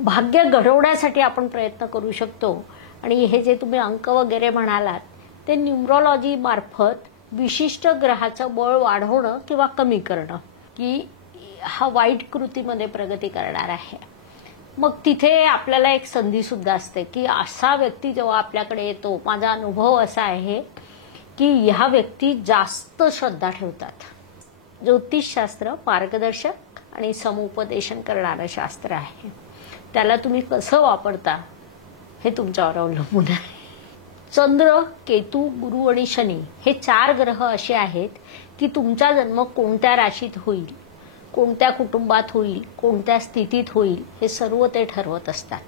भाग्य घडवण्यासाठी आपण प्रयत्न करू शकतो. आणि हे जे तुम्ही अंक वगैरे म्हणालात ते न्यूमरॉलॉजी मार्फत विशिष्ट ग्रहाचं बळ वाढवणं किंवा कमी करणं, की हा वाईट कृतीमध्ये प्रगती करणार आहे. मग तिथे आपल्याला एक संधी सुद्धा असते की असा व्यक्ती जेव्हा आपल्याकडे येतो, माझा अनुभव असा आहे की ह्या व्यक्ती जास्त श्रद्धा ठेवतात. ज्योतिषशास्त्र मार्गदर्शक आणि समुपदेशन करणारं शास्त्र आहे. त्याला तुम्ही कसं वापरता हे तुमच्यावर अवलंबून आहे. चंद्र, केतू, गुरु आणि शनी हे 4 ग्रह असे आहेत की तुमचा जन्म कोणत्या राशीत होईल, कोणत्या कुटुंबात होईल, कोणत्या स्थितीत होईल हे सर्व ते ठरवत असतात.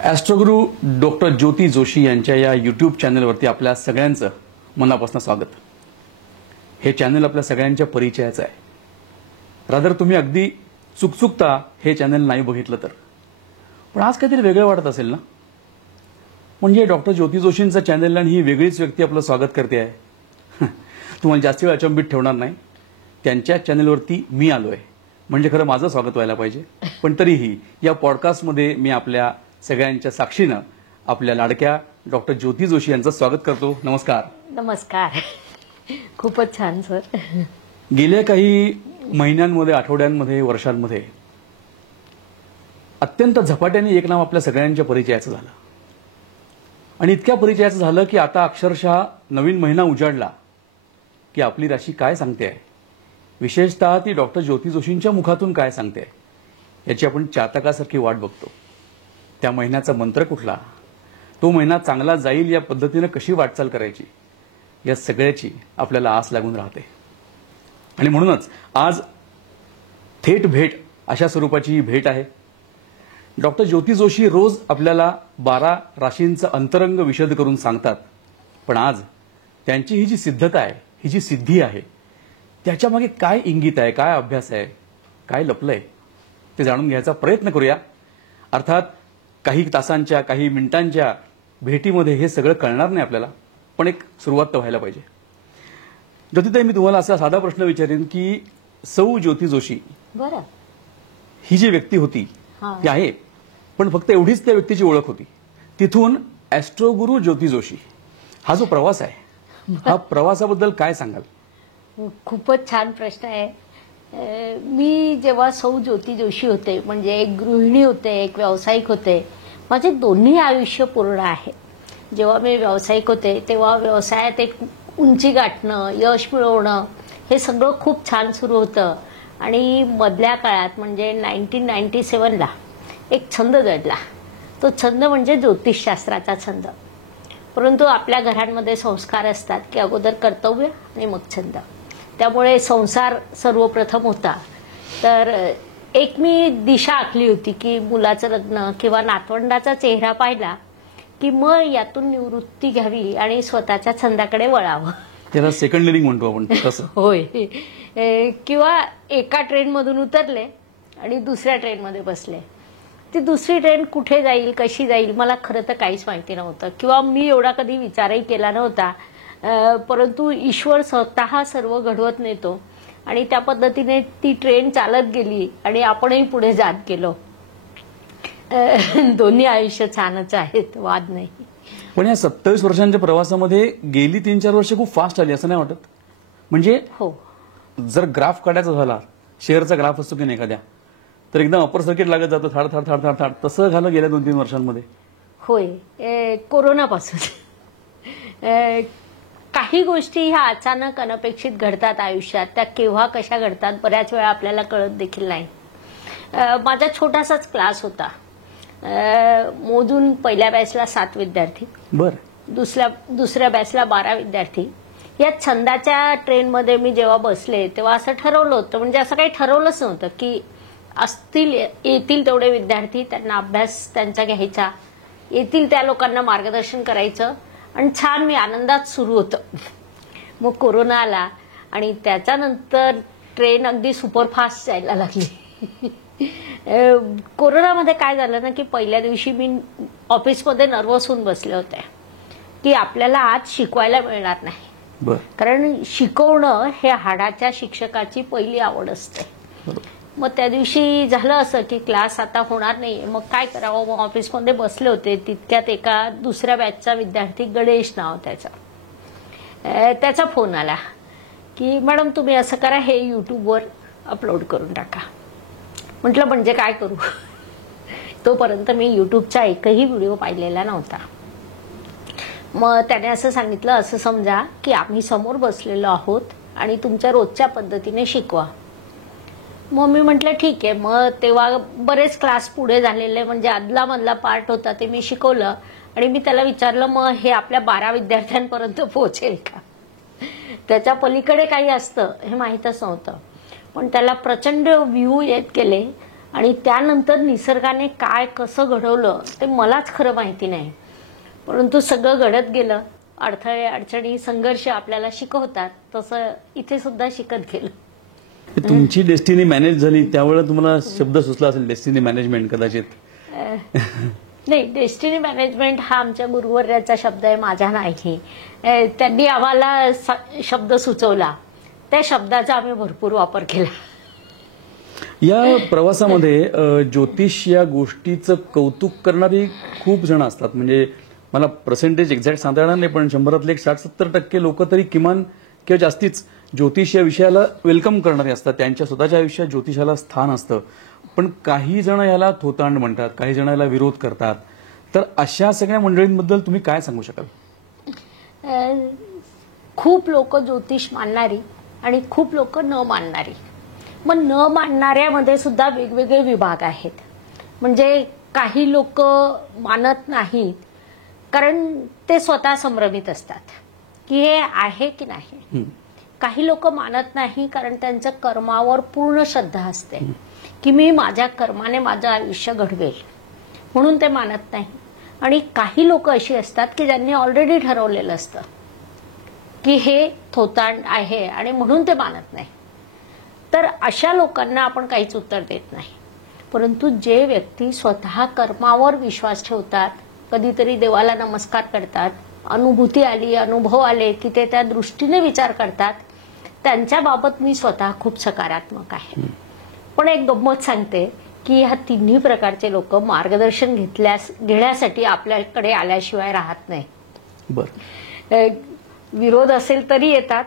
ॲस्ट्रोगुरू डॉक्टर ज्योती जोशी यांच्या या यूट्यूब चॅनलवरती आपल्या सगळ्यांचं मनापासून स्वागत. हे चॅनल आपल्या सगळ्यांच्या परिचयाचं आहे. रादर तुम्ही अगदी चुकचुकता हे चॅनल नाही बघितलं तर, पण आज काहीतरी वेगळं वाटत असेल ना. म्हणजे डॉक्टर ज्योती जोशींचं चॅनल आणि ही वेगळीच व्यक्ती आपलं स्वागत करते आहे. तुम्हाला जास्त वेळ अचंबित ठेवणार नाही. त्यांच्या चॅनलवरती मी आलोय म्हणजे खरं माझं स्वागत व्हायला पाहिजे. पण तरीही या पॉडकास्टमध्ये मी आपल्या सगळ्यांच्या साक्षीनं आपल्या लाडक्या डॉक्टर ज्योती जोशी यांचं स्वागत करतो. नमस्कार. नमस्कार. खूपच छान सर. गेल्या काही महिन्यांमध्ये, आठवड्यांमध्ये, वर्षांमध्ये अत्यंत झपाट्याने एक नाव आपल्या सगळ्यांच्या परिचयाचं झालं. आणि इतक्या परिचयाचं झालं की आता अक्षरशः नवीन महिना उजाडला की आपली राशी काय सांगते आहे, विशेषतः ती डॉक्टर ज्योती जोशींच्या मुखातून काय सांगते आहे, याची आपण चातकासारखी वाट बघतो. त्या महिन्याचा मंत्र कुठला, तो महिना चांगला जाईल या पद्धतीने कशी वाटचाल करायची, या सगळ्याची आपल्याला आस लागून राहते. आणि म्हणूनच आज थेट भेट अशा स्वरूपाची ही भेट आहे. डॉक्टर ज्योती जोशी रोज आपल्याला 12 राशींचं अंतरंग विशद करून सांगतात. पण आज त्यांची ही जी सिद्धता आहे, ही जी सिद्धी आहे, त्याच्यामागे काय इंगित आहे, काय अभ्यास आहे, काय लपलंय ते जाणून घ्यायचा प्रयत्न करूया. अर्थात काही तासांच्या, काही मिनिटांच्या भेटीमध्ये हे सगळं कळणार नाही आपल्याला, पण एक सुरुवात तर व्हायला पाहिजे. ज्योतिताई, मी तुम्हाला असा साधा प्रश्न विचारेन की सौ ज्योती जोशी बरं ही जी व्यक्ती होती ती आहे, पण फक्त एवढीच त्या व्यक्तीची ओळख होती. तिथून ॲस्ट्रोगुरू ज्योती जोशी हा जो प्रवास आहे, हा प्रवासाबद्दल काय सांगाल? खूपच छान प्रश्न आहे. मी जेव्हा सौ ज्योती जोशी होते, म्हणजे एक गृहिणी होते, एक व्यावसायिक होते. माझे दोन्ही आयुष्य पूर्ण आहे. जेव्हा मी व्यावसायिक होते तेव्हा व्यवसायात एक उंची गाठणं, यश मिळवणं हे सगळं खूप छान सुरू होतं. आणि मधल्या काळात म्हणजे 1997ला एक छंद जडला. तो छंद म्हणजे ज्योतिषशास्त्राचा छंद. परंतु आपल्या घरांमध्ये संस्कार असतात की अगोदर कर्तव्य आणि मग छंद. त्यामुळे संसार सर्वप्रथम होता. तर एक मी दिशा आखली होती की मुलाचं लग्न किंवा नातवंडाचा चेहरा पाहिला की मग यातून निवृत्ती घ्यावी आणि स्वतःच्या छंदाकडे वळावं. त्याला सेकंड लिव्हिंग म्हणतो आपण तसं. होय. किंवा एका ट्रेनमधून उतरले आणि दुसऱ्या ट्रेनमध्ये बसले. ती दुसरी ट्रेन कुठे जाईल, कशी जाईल मला खरं तर काहीच माहिती नव्हतं किंवा मी एवढा कधी विचारही केला नव्हता. परंतु ईश्वर स्वतः सर्व घडवत नेतो आणि त्या पद्धतीने ती ट्रेन चालत गेली आणि आपणही पुढे जात गेलो. दोन्ही आयुष्य छानच आहेत, वाद नाही. पण या 27 वर्षांच्या प्रवासामध्ये गेली 3-4 वर्ष खूप फास्ट आली असं नाही वाटत? म्हणजे हो, जर ग्राफ काढायचा झाला, शेअरचा ग्राफ असतो की नाही एखाद्या, तर एकदम अपर सर्किट लागत जातो, थाड थाड थाड थाड थाड, तसं झालं गेल्या 2-3 वर्षांमध्ये. होय. कोरोनापासून काही गोष्टी ह्या अचानक अनपेक्षित घडतात आयुष्यात. त्या केव्हा कशा घडतात बऱ्याच वेळा आपल्याला कळत देखील नाही. माझा छोटासाच क्लास होता. मोजून पहिल्या बॅचला 7 विद्यार्थी, दुसऱ्या बॅचला 12 विद्यार्थी. या छंदाच्या ट्रेनमध्ये मी जेव्हा बसले तेव्हा असं ठरवलं होतं, म्हणजे असं काही ठरवलंच नव्हतं की येतील तेवढे विद्यार्थी, त्यांना अभ्यास त्यांचा घ्यायचा, येतील त्या लोकांना मार्गदर्शन करायचं आणि छान मी आनंदात सुरू होतं. मग कोरोना आला आणि त्याच्यानंतर ट्रेन अगदी सुपरफास्ट जायला लागली. कोरोनामध्ये काय झालं ना की पहिल्या दिवशी मी ऑफिसमध्ये नर्वस होऊन बसले होते की आपल्याला आज शिकवायला मिळणार नाही. बर. कारण शिकवणं हे हाडाच्या शिक्षकाची पहिली आवड असते. बरोबर. मग त्या दिवशी झालं असं की क्लास आता होणार नाही, मग काय करावं. मग ऑफिसमध्ये बसले होते, तितक्यात एका दुसऱ्या बॅचचा विद्यार्थी, गणेश नाव त्याचा फोन आला की मॅडम तुम्ही असं करा, हे युट्यूबवर अपलोड करून टाका. म्हटलं म्हणजे काय करू. तोपर्यंत मी युट्यूबचा एकही व्हिडिओ पाहिलेला नव्हता. मग त्याने असं सांगितलं, असं समजा की आम्ही समोर बसलेलो आहोत आणि तुमच्या रोजच्या पद्धतीने शिकवा. मग मी म्हटलं ठीक आहे. मग तेव्हा बरेच क्लास पुढे झालेले, म्हणजे आदला मधला पार्ट होता ते मी शिकवलं आणि मी त्याला विचारलं मग हे आपल्या 12 विद्यार्थ्यांपर्यंत पोहोचेल का. त्याच्या पलीकडे काही असतं हे माहीतच नव्हतं. पण त्याला प्रचंड व्ह्यू येत गेले आणि त्यानंतर निसर्गाने काय कसं घडवलं ते मलाच खरं माहिती नाही. परंतु सगळं घडत गेलं. अडथळे अडचणी संघर्ष आपल्याला शिकवतात, तसं इथे सुद्धा शिकत गेलं. तुमची डेस्टिनी मॅनेज झाली त्यावेळेला तुम्हाला शब्द सुचला असेल, डेस्टिनी मॅनेजमेंट कदाचित. नाही, डेस्टिनी मॅनेजमेंट हा आमच्या गुरुवर्याचा शब्द आहे, माझा नाही. त्यांनी आम्हाला शब्द सुचवला, त्या शब्दाचा आम्ही भरपूर वापर केला. या प्रवासामध्ये ज्योतिष या गोष्टीचं कौतुक करणारी खूप जण असतात. म्हणजे मला पर्सेंटेज एक्झॅक्ट सांगता येणार नाही, पण 100तले 60-70% लोक तरी किमान किंवा जास्तीच ज्योतिष या विषयाला वेलकम करणारे असतात. त्यांच्या स्वतःच्या आयुष्यात ज्योतिषाला स्थान असतं. पण काही जण याला थोतांड म्हणतात, काही जण याला विरोध करतात. तर अशा सगळ्या मंडळींबद्दल तुम्ही काय सांगू शकाल? खूप लोक ज्योतिष मानणारी आणि खूप लोक न मानणारी. मग न मानणाऱ्यामध्ये सुद्धा वेगवेगळे विभाग आहेत. म्हणजे काही लोक मानत नाहीत कारण ते स्वतः संभ्रमित असतात की हे आहे की नाही. काही लोक मानत नाही कारण त्यांच्या कर्मावर पूर्ण श्रद्धा असते की मी माझ्या कर्माने माझं आयुष्य घडवेल, म्हणून ते मानत नाही. आणि काही लोक अशी असतात की ज्यांनी ऑलरेडी ठरवलेलं असतं की हे थोतांड आहे आणि म्हणून ते मानत नाही. तर अशा लोकांना आपण काहीच उत्तर देत नाही. परंतु जे व्यक्ती स्वतः कर्मावर विश्वास ठेवतात, कधीतरी देवाला नमस्कार करतात, अनुभूती आली, अनुभव आले की ते त्या दृष्टीने विचार करतात, त्यांच्या बाबत मी स्वतः खूप सकारात्मक आहे. पण एक गंमत सांगते की ह्या तिन्ही प्रकारचे लोक मार्गदर्शन घेण्यासाठी आपल्याकडे आल्याशिवाय राहत नाही. बरं. विरोध असेल तरी येतात,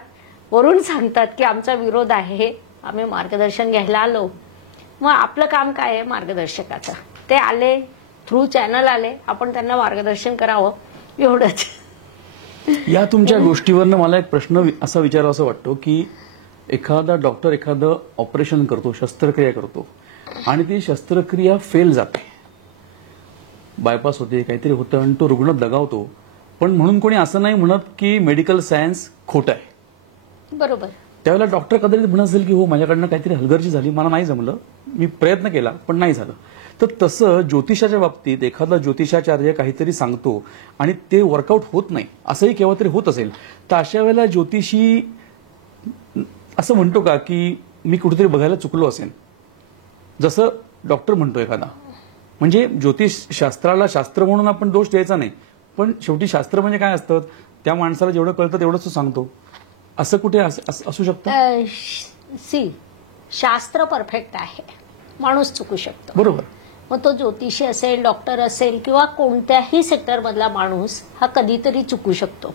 वरून सांगतात की आमचा विरोध आहे, आम्ही मार्गदर्शन घ्यायला आलो. मग आपलं काम काय आहे मार्गदर्शकाचं? ते आले, थ्रू चॅनल आले, आपण त्यांना मार्गदर्शन करावं, एवढंच. या तुमच्या गोष्टीवरनं मला एक प्रश्न असा विचारावा असं वाटतो की एखादा डॉक्टर एखादं ऑपरेशन करतो, शस्त्रक्रिया करतो आणि ती शस्त्रक्रिया फेल जाते, बायपास होते, काहीतरी होतं आणि तो रुग्ण दगावतो. पण म्हणून कोणी असं नाही म्हणत की मेडिकल सायन्स खोटं आहे. बरोबर. त्यावेळेला डॉक्टर कदाचित म्हणत असेल की हो माझ्याकडनं काहीतरी हलगर्जी झाली, मला नाही जमलं, मी प्रयत्न केला पण नाही झालं. तर तसं ज्योतिषाच्या बाबतीत एखादा ज्योतिषाचार्य काहीतरी सांगतो आणि ते वर्कआउट होत नाही, असंही केव्हा तरी होत असेल, तर अशा वेळेला ज्योतिषी असं म्हणतो का की मी कुठेतरी बघायला चुकलो असेल, जसं डॉक्टर म्हणतो एखादा. म्हणजे ज्योतिष शास्त्राला शास्त्र म्हणून आपण दोष द्यायचा नाही, पण शेवटी शास्त्र म्हणजे काय असतं, त्या माणसाला जेवढं कळतं तेवढंच तो सांगतो, असं कुठे असू शकतं? शास्त्र परफेक्ट आहे, माणूस चुकू शकतो. बरोबर. मग तो ज्योतिषी असेल, डॉक्टर असेल किंवा कोणत्याही सेक्टरमधला माणूस हा कधीतरी चुकू शकतो.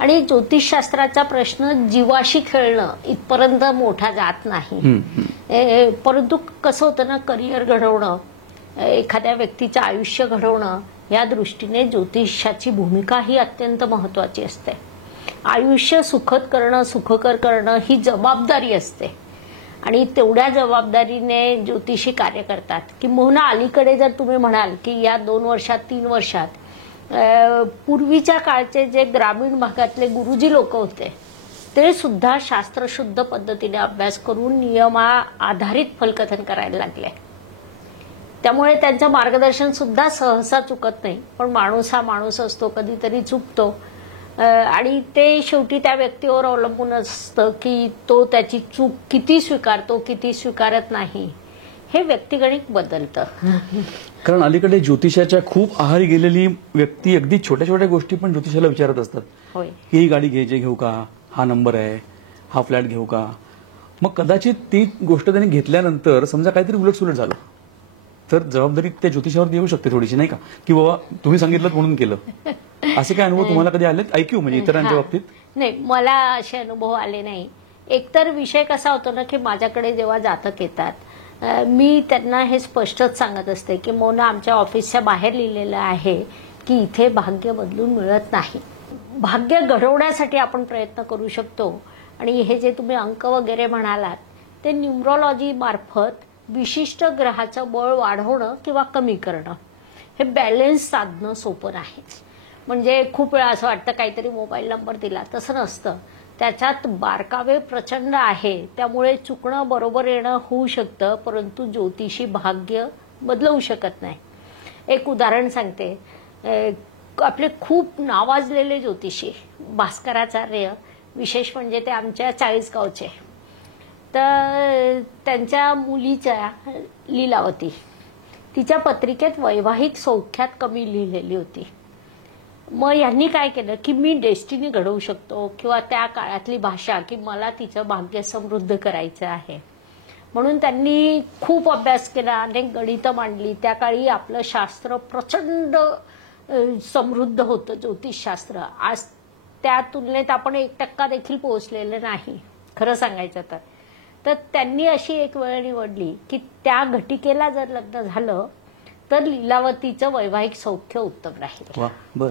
आणि ज्योतिषशास्त्राचा प्रश्न जीवाशी खेळणं इथपर्यंत मोठा जात नाही. परंतु कसं होतं ना, करिअर घडवणं, एखाद्या व्यक्तीचं आयुष्य घडवणं, या दृष्टीने ज्योतिषाची भूमिका ही अत्यंत महत्वाची असते. आयुष्य सुखद करणं, सुखकर करणं ही जबाबदारी असते आणि तेवढ्या जबाबदारीने ज्योतिषी कार्य करतात. किंबहुना अलीकडे जर तुम्ही म्हणाल की या 2 वर्षात 3 वर्षात पूर्वीच्या काळचे जे ग्रामीण भागातले गुरुजी लोक होते ते सुद्धा शास्त्रशुद्ध पद्धतीने अभ्यास करून नियमा आधारित फलकथन करायला लागले. त्यामुळे त्यांचं मार्गदर्शन सुद्धा सहसा चुकत नाही. पण माणूस हा माणूस असतो, कधीतरी चुकतो आणि ते शेवटी त्या व्यक्तीवर अवलंबून असतं की तो त्याची चूक किती स्वीकारतो, किती स्वीकारत नाही, हे व्यक्तिगणिक बदलतं. कारण अलीकडे ज्योतिषाच्या खूप आहारी गेलेली व्यक्ती अगदी छोट्या छोट्या गोष्टी पण ज्योतिषाला विचारत असतात. होय. ही गाडी घ्यायची घेऊ का, हा नंबर आहे, हा फ्लॅट घेऊ का. मग कदाचित ती गोष्ट त्यांनी घेतल्यानंतर समजा काहीतरी उलटसुलट झालं तर जबाबदारी त्या ज्योतिषावर येऊ शकते थोडीशी, नाही का, की बाबा तुम्ही सांगितलं म्हणून केलं. असे काय अनुभव तुम्हाला कधी आलेत ऐकू म्हणजे इतरांच्या बाबतीत? नाही, मला असे अनुभव आले नाही. एकतर विषय कसा होतो ना की माझ्याकडे जेव्हा जातक येतात मी त्यांना हे स्पष्टच सांगत असते की मोना, आमच्या ऑफिसच्या बाहेर लिहिलेलं आहे की इथे भाग्य बदलून मिळत नाही. भाग्य घडवण्यासाठी आपण प्रयत्न करू शकतो. आणि हे जे तुम्ही अंक वगैरे म्हणालात ते न्यूमरॉलॉजी मार्फत विशिष्ट ग्रहाचं बळ वाढवणं किंवा कमी करणं, हे बॅलन्स साधणं सोपं नाही. म्हणजे खूप वेळा असं वाटतं काहीतरी मोबाईल नंबर दिला, तसं नसतं. त्याच्यात बारकावे प्रचंड आहे, त्यामुळे चुकणं बरोबर येणं होऊ शकतं, परंतु ज्योतिषी भाग्य बदलवू शकत नाही. एक उदाहरण सांगते. आपले खूप नावाजलेले ज्योतिषी भास्कराचार्य, विशेष म्हणजे ते आमच्या चाळीसगावचे, तर त्यांच्या मुलीच्या लीलावती, तिच्या पत्रिकेत वैवाहिक सौख्यात कमी लिहिलेली होती. मग यांनी काय केलं की मी डेस्टिनी घडवू शकतो किंवा त्या काळातली भाषा की मला तिचं भाग्य समृद्ध करायचं आहे, म्हणून त्यांनी खूप अभ्यास केला, अनेक गणितं मांडली. त्या काळी आपलं शास्त्र प्रचंड समृद्ध होतं, ज्योतिषशास्त्र. आज त्या तुलनेत आपण 1% देखील पोहोचलेलं नाही खरं सांगायचं तर. तर त्यांनी अशी एक वेळ निवडली की त्या घटिकेला जर लग्न झालं तर लीलावतीचं वैवाहिक सौख्य उत्तम राहील. बर.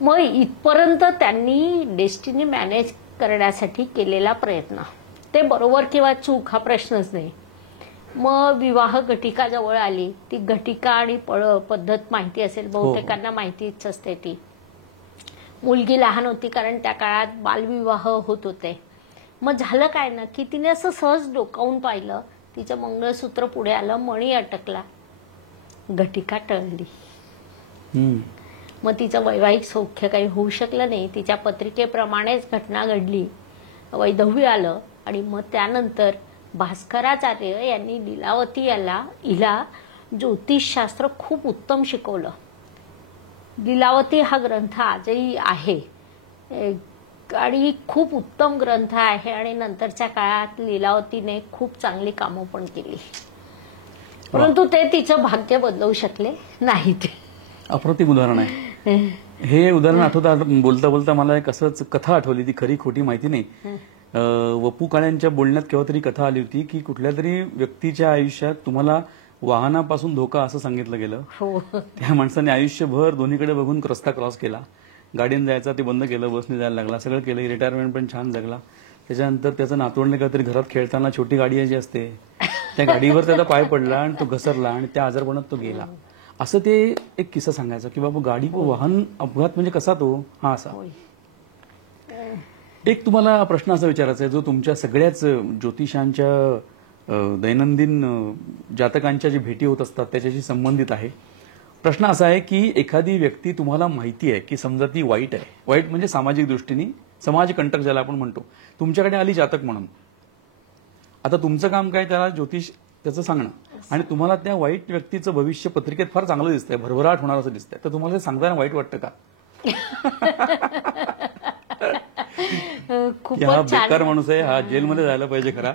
मग इथपर्यंत त्यांनी डेस्टिनी मॅनेज करण्यासाठी केलेला प्रयत्न, ते बरोबर किंवा चूक हा प्रश्नच नाही. मग विवाह घटिका जवळ आली. ती घटिका आणि पद्धत माहिती असेल बहुतेकांना, माहितीच असते ती. मुलगी लहान होती कारण त्या काळात बालविवाह होत होते. मग झालं काय ना की तिने असं सहज डोकावून पाहिलं, तिचं मंगळसूत्र पुढे आलं, मणी अटकला, घटिका टळली. मग तिचं वैवाहिक सौख्य काही होऊ शकलं नाही. तिच्या पत्रिकेप्रमाणेच घटना घडली, वैधव्य आलं. आणि मग त्यानंतर भास्कराचार्य यांनी लीलावती हिला ज्योतिषशास्त्र खूप उत्तम शिकवलं. लीलावती हा ग्रंथ आजही आहे आणि खूप उत्तम ग्रंथ आहे. आणि नंतरच्या काळात लीलावतीने खूप चांगली कामं पण केली, परंतु ते तिचं भाग्य बदलवू शकले नाहीत. अप्रतिम उदाहरण आहे हे. उदाहरण आठवता बोलता बोलता मला एक असंच कथा आठवली, ती खरी खोटी माहिती नाही. वपू काळ्यांच्या बोलण्यात केव्हा तरी कथा आली होती की कुठल्या तरी व्यक्तीच्या आयुष्यात तुम्हाला वाहनापासून धोका असं सांगितलं गेलं. त्या माणसाने आयुष्यभर दोन्हीकडे बघून रस्ता क्रॉस केला, गाडीने जायचा ते बंद केलं, बसने जायला लागला, सगळं केलं, रिटायरमेंट पण छान जगला. त्याच्यानंतर त्याचं नातवंड काहीतरी घरात खेळताना छोटी गाडी जी असते त्या गाडीवर त्याचा पाय पडला आणि तो घसरला आणि त्या आजारपणात तो गेला. असं ते एक किस्सा सांगायचा की बाबा गाडी वाहन अपघात म्हणजे कसा तो हा असा. एक तुम्हाला प्रश्न असा विचारायचा आहे जो तुमच्या सगळ्याच ज्योतिषांच्या दैनंदिन जातकांच्या जी भेटी होत असतात त्याच्याशी संबंधित आहे. प्रश्न असा आहे की एखादी व्यक्ती तुम्हाला माहिती आहे की समजा ती वाईट आहे, वाईट म्हणजे सामाजिक दृष्टीने समाजकंटक ज्याला आपण म्हणतो, तुमच्याकडे आली जातक म्हणून. आता तुमचं काम काय, त्याला ज्योतिष त्याचं सांगणं, आणि तुम्हाला त्या वाईट व्यक्तीचं भविष्य पत्रिकेत फार चांगलं दिसतंय, भरभराट होणार असं दिसतंय, तर तुम्हाला ते सांगताना वाईट वाटतं का? हा बेकार माणूस आहे, हा जेलमध्ये जायला पाहिजे खरा,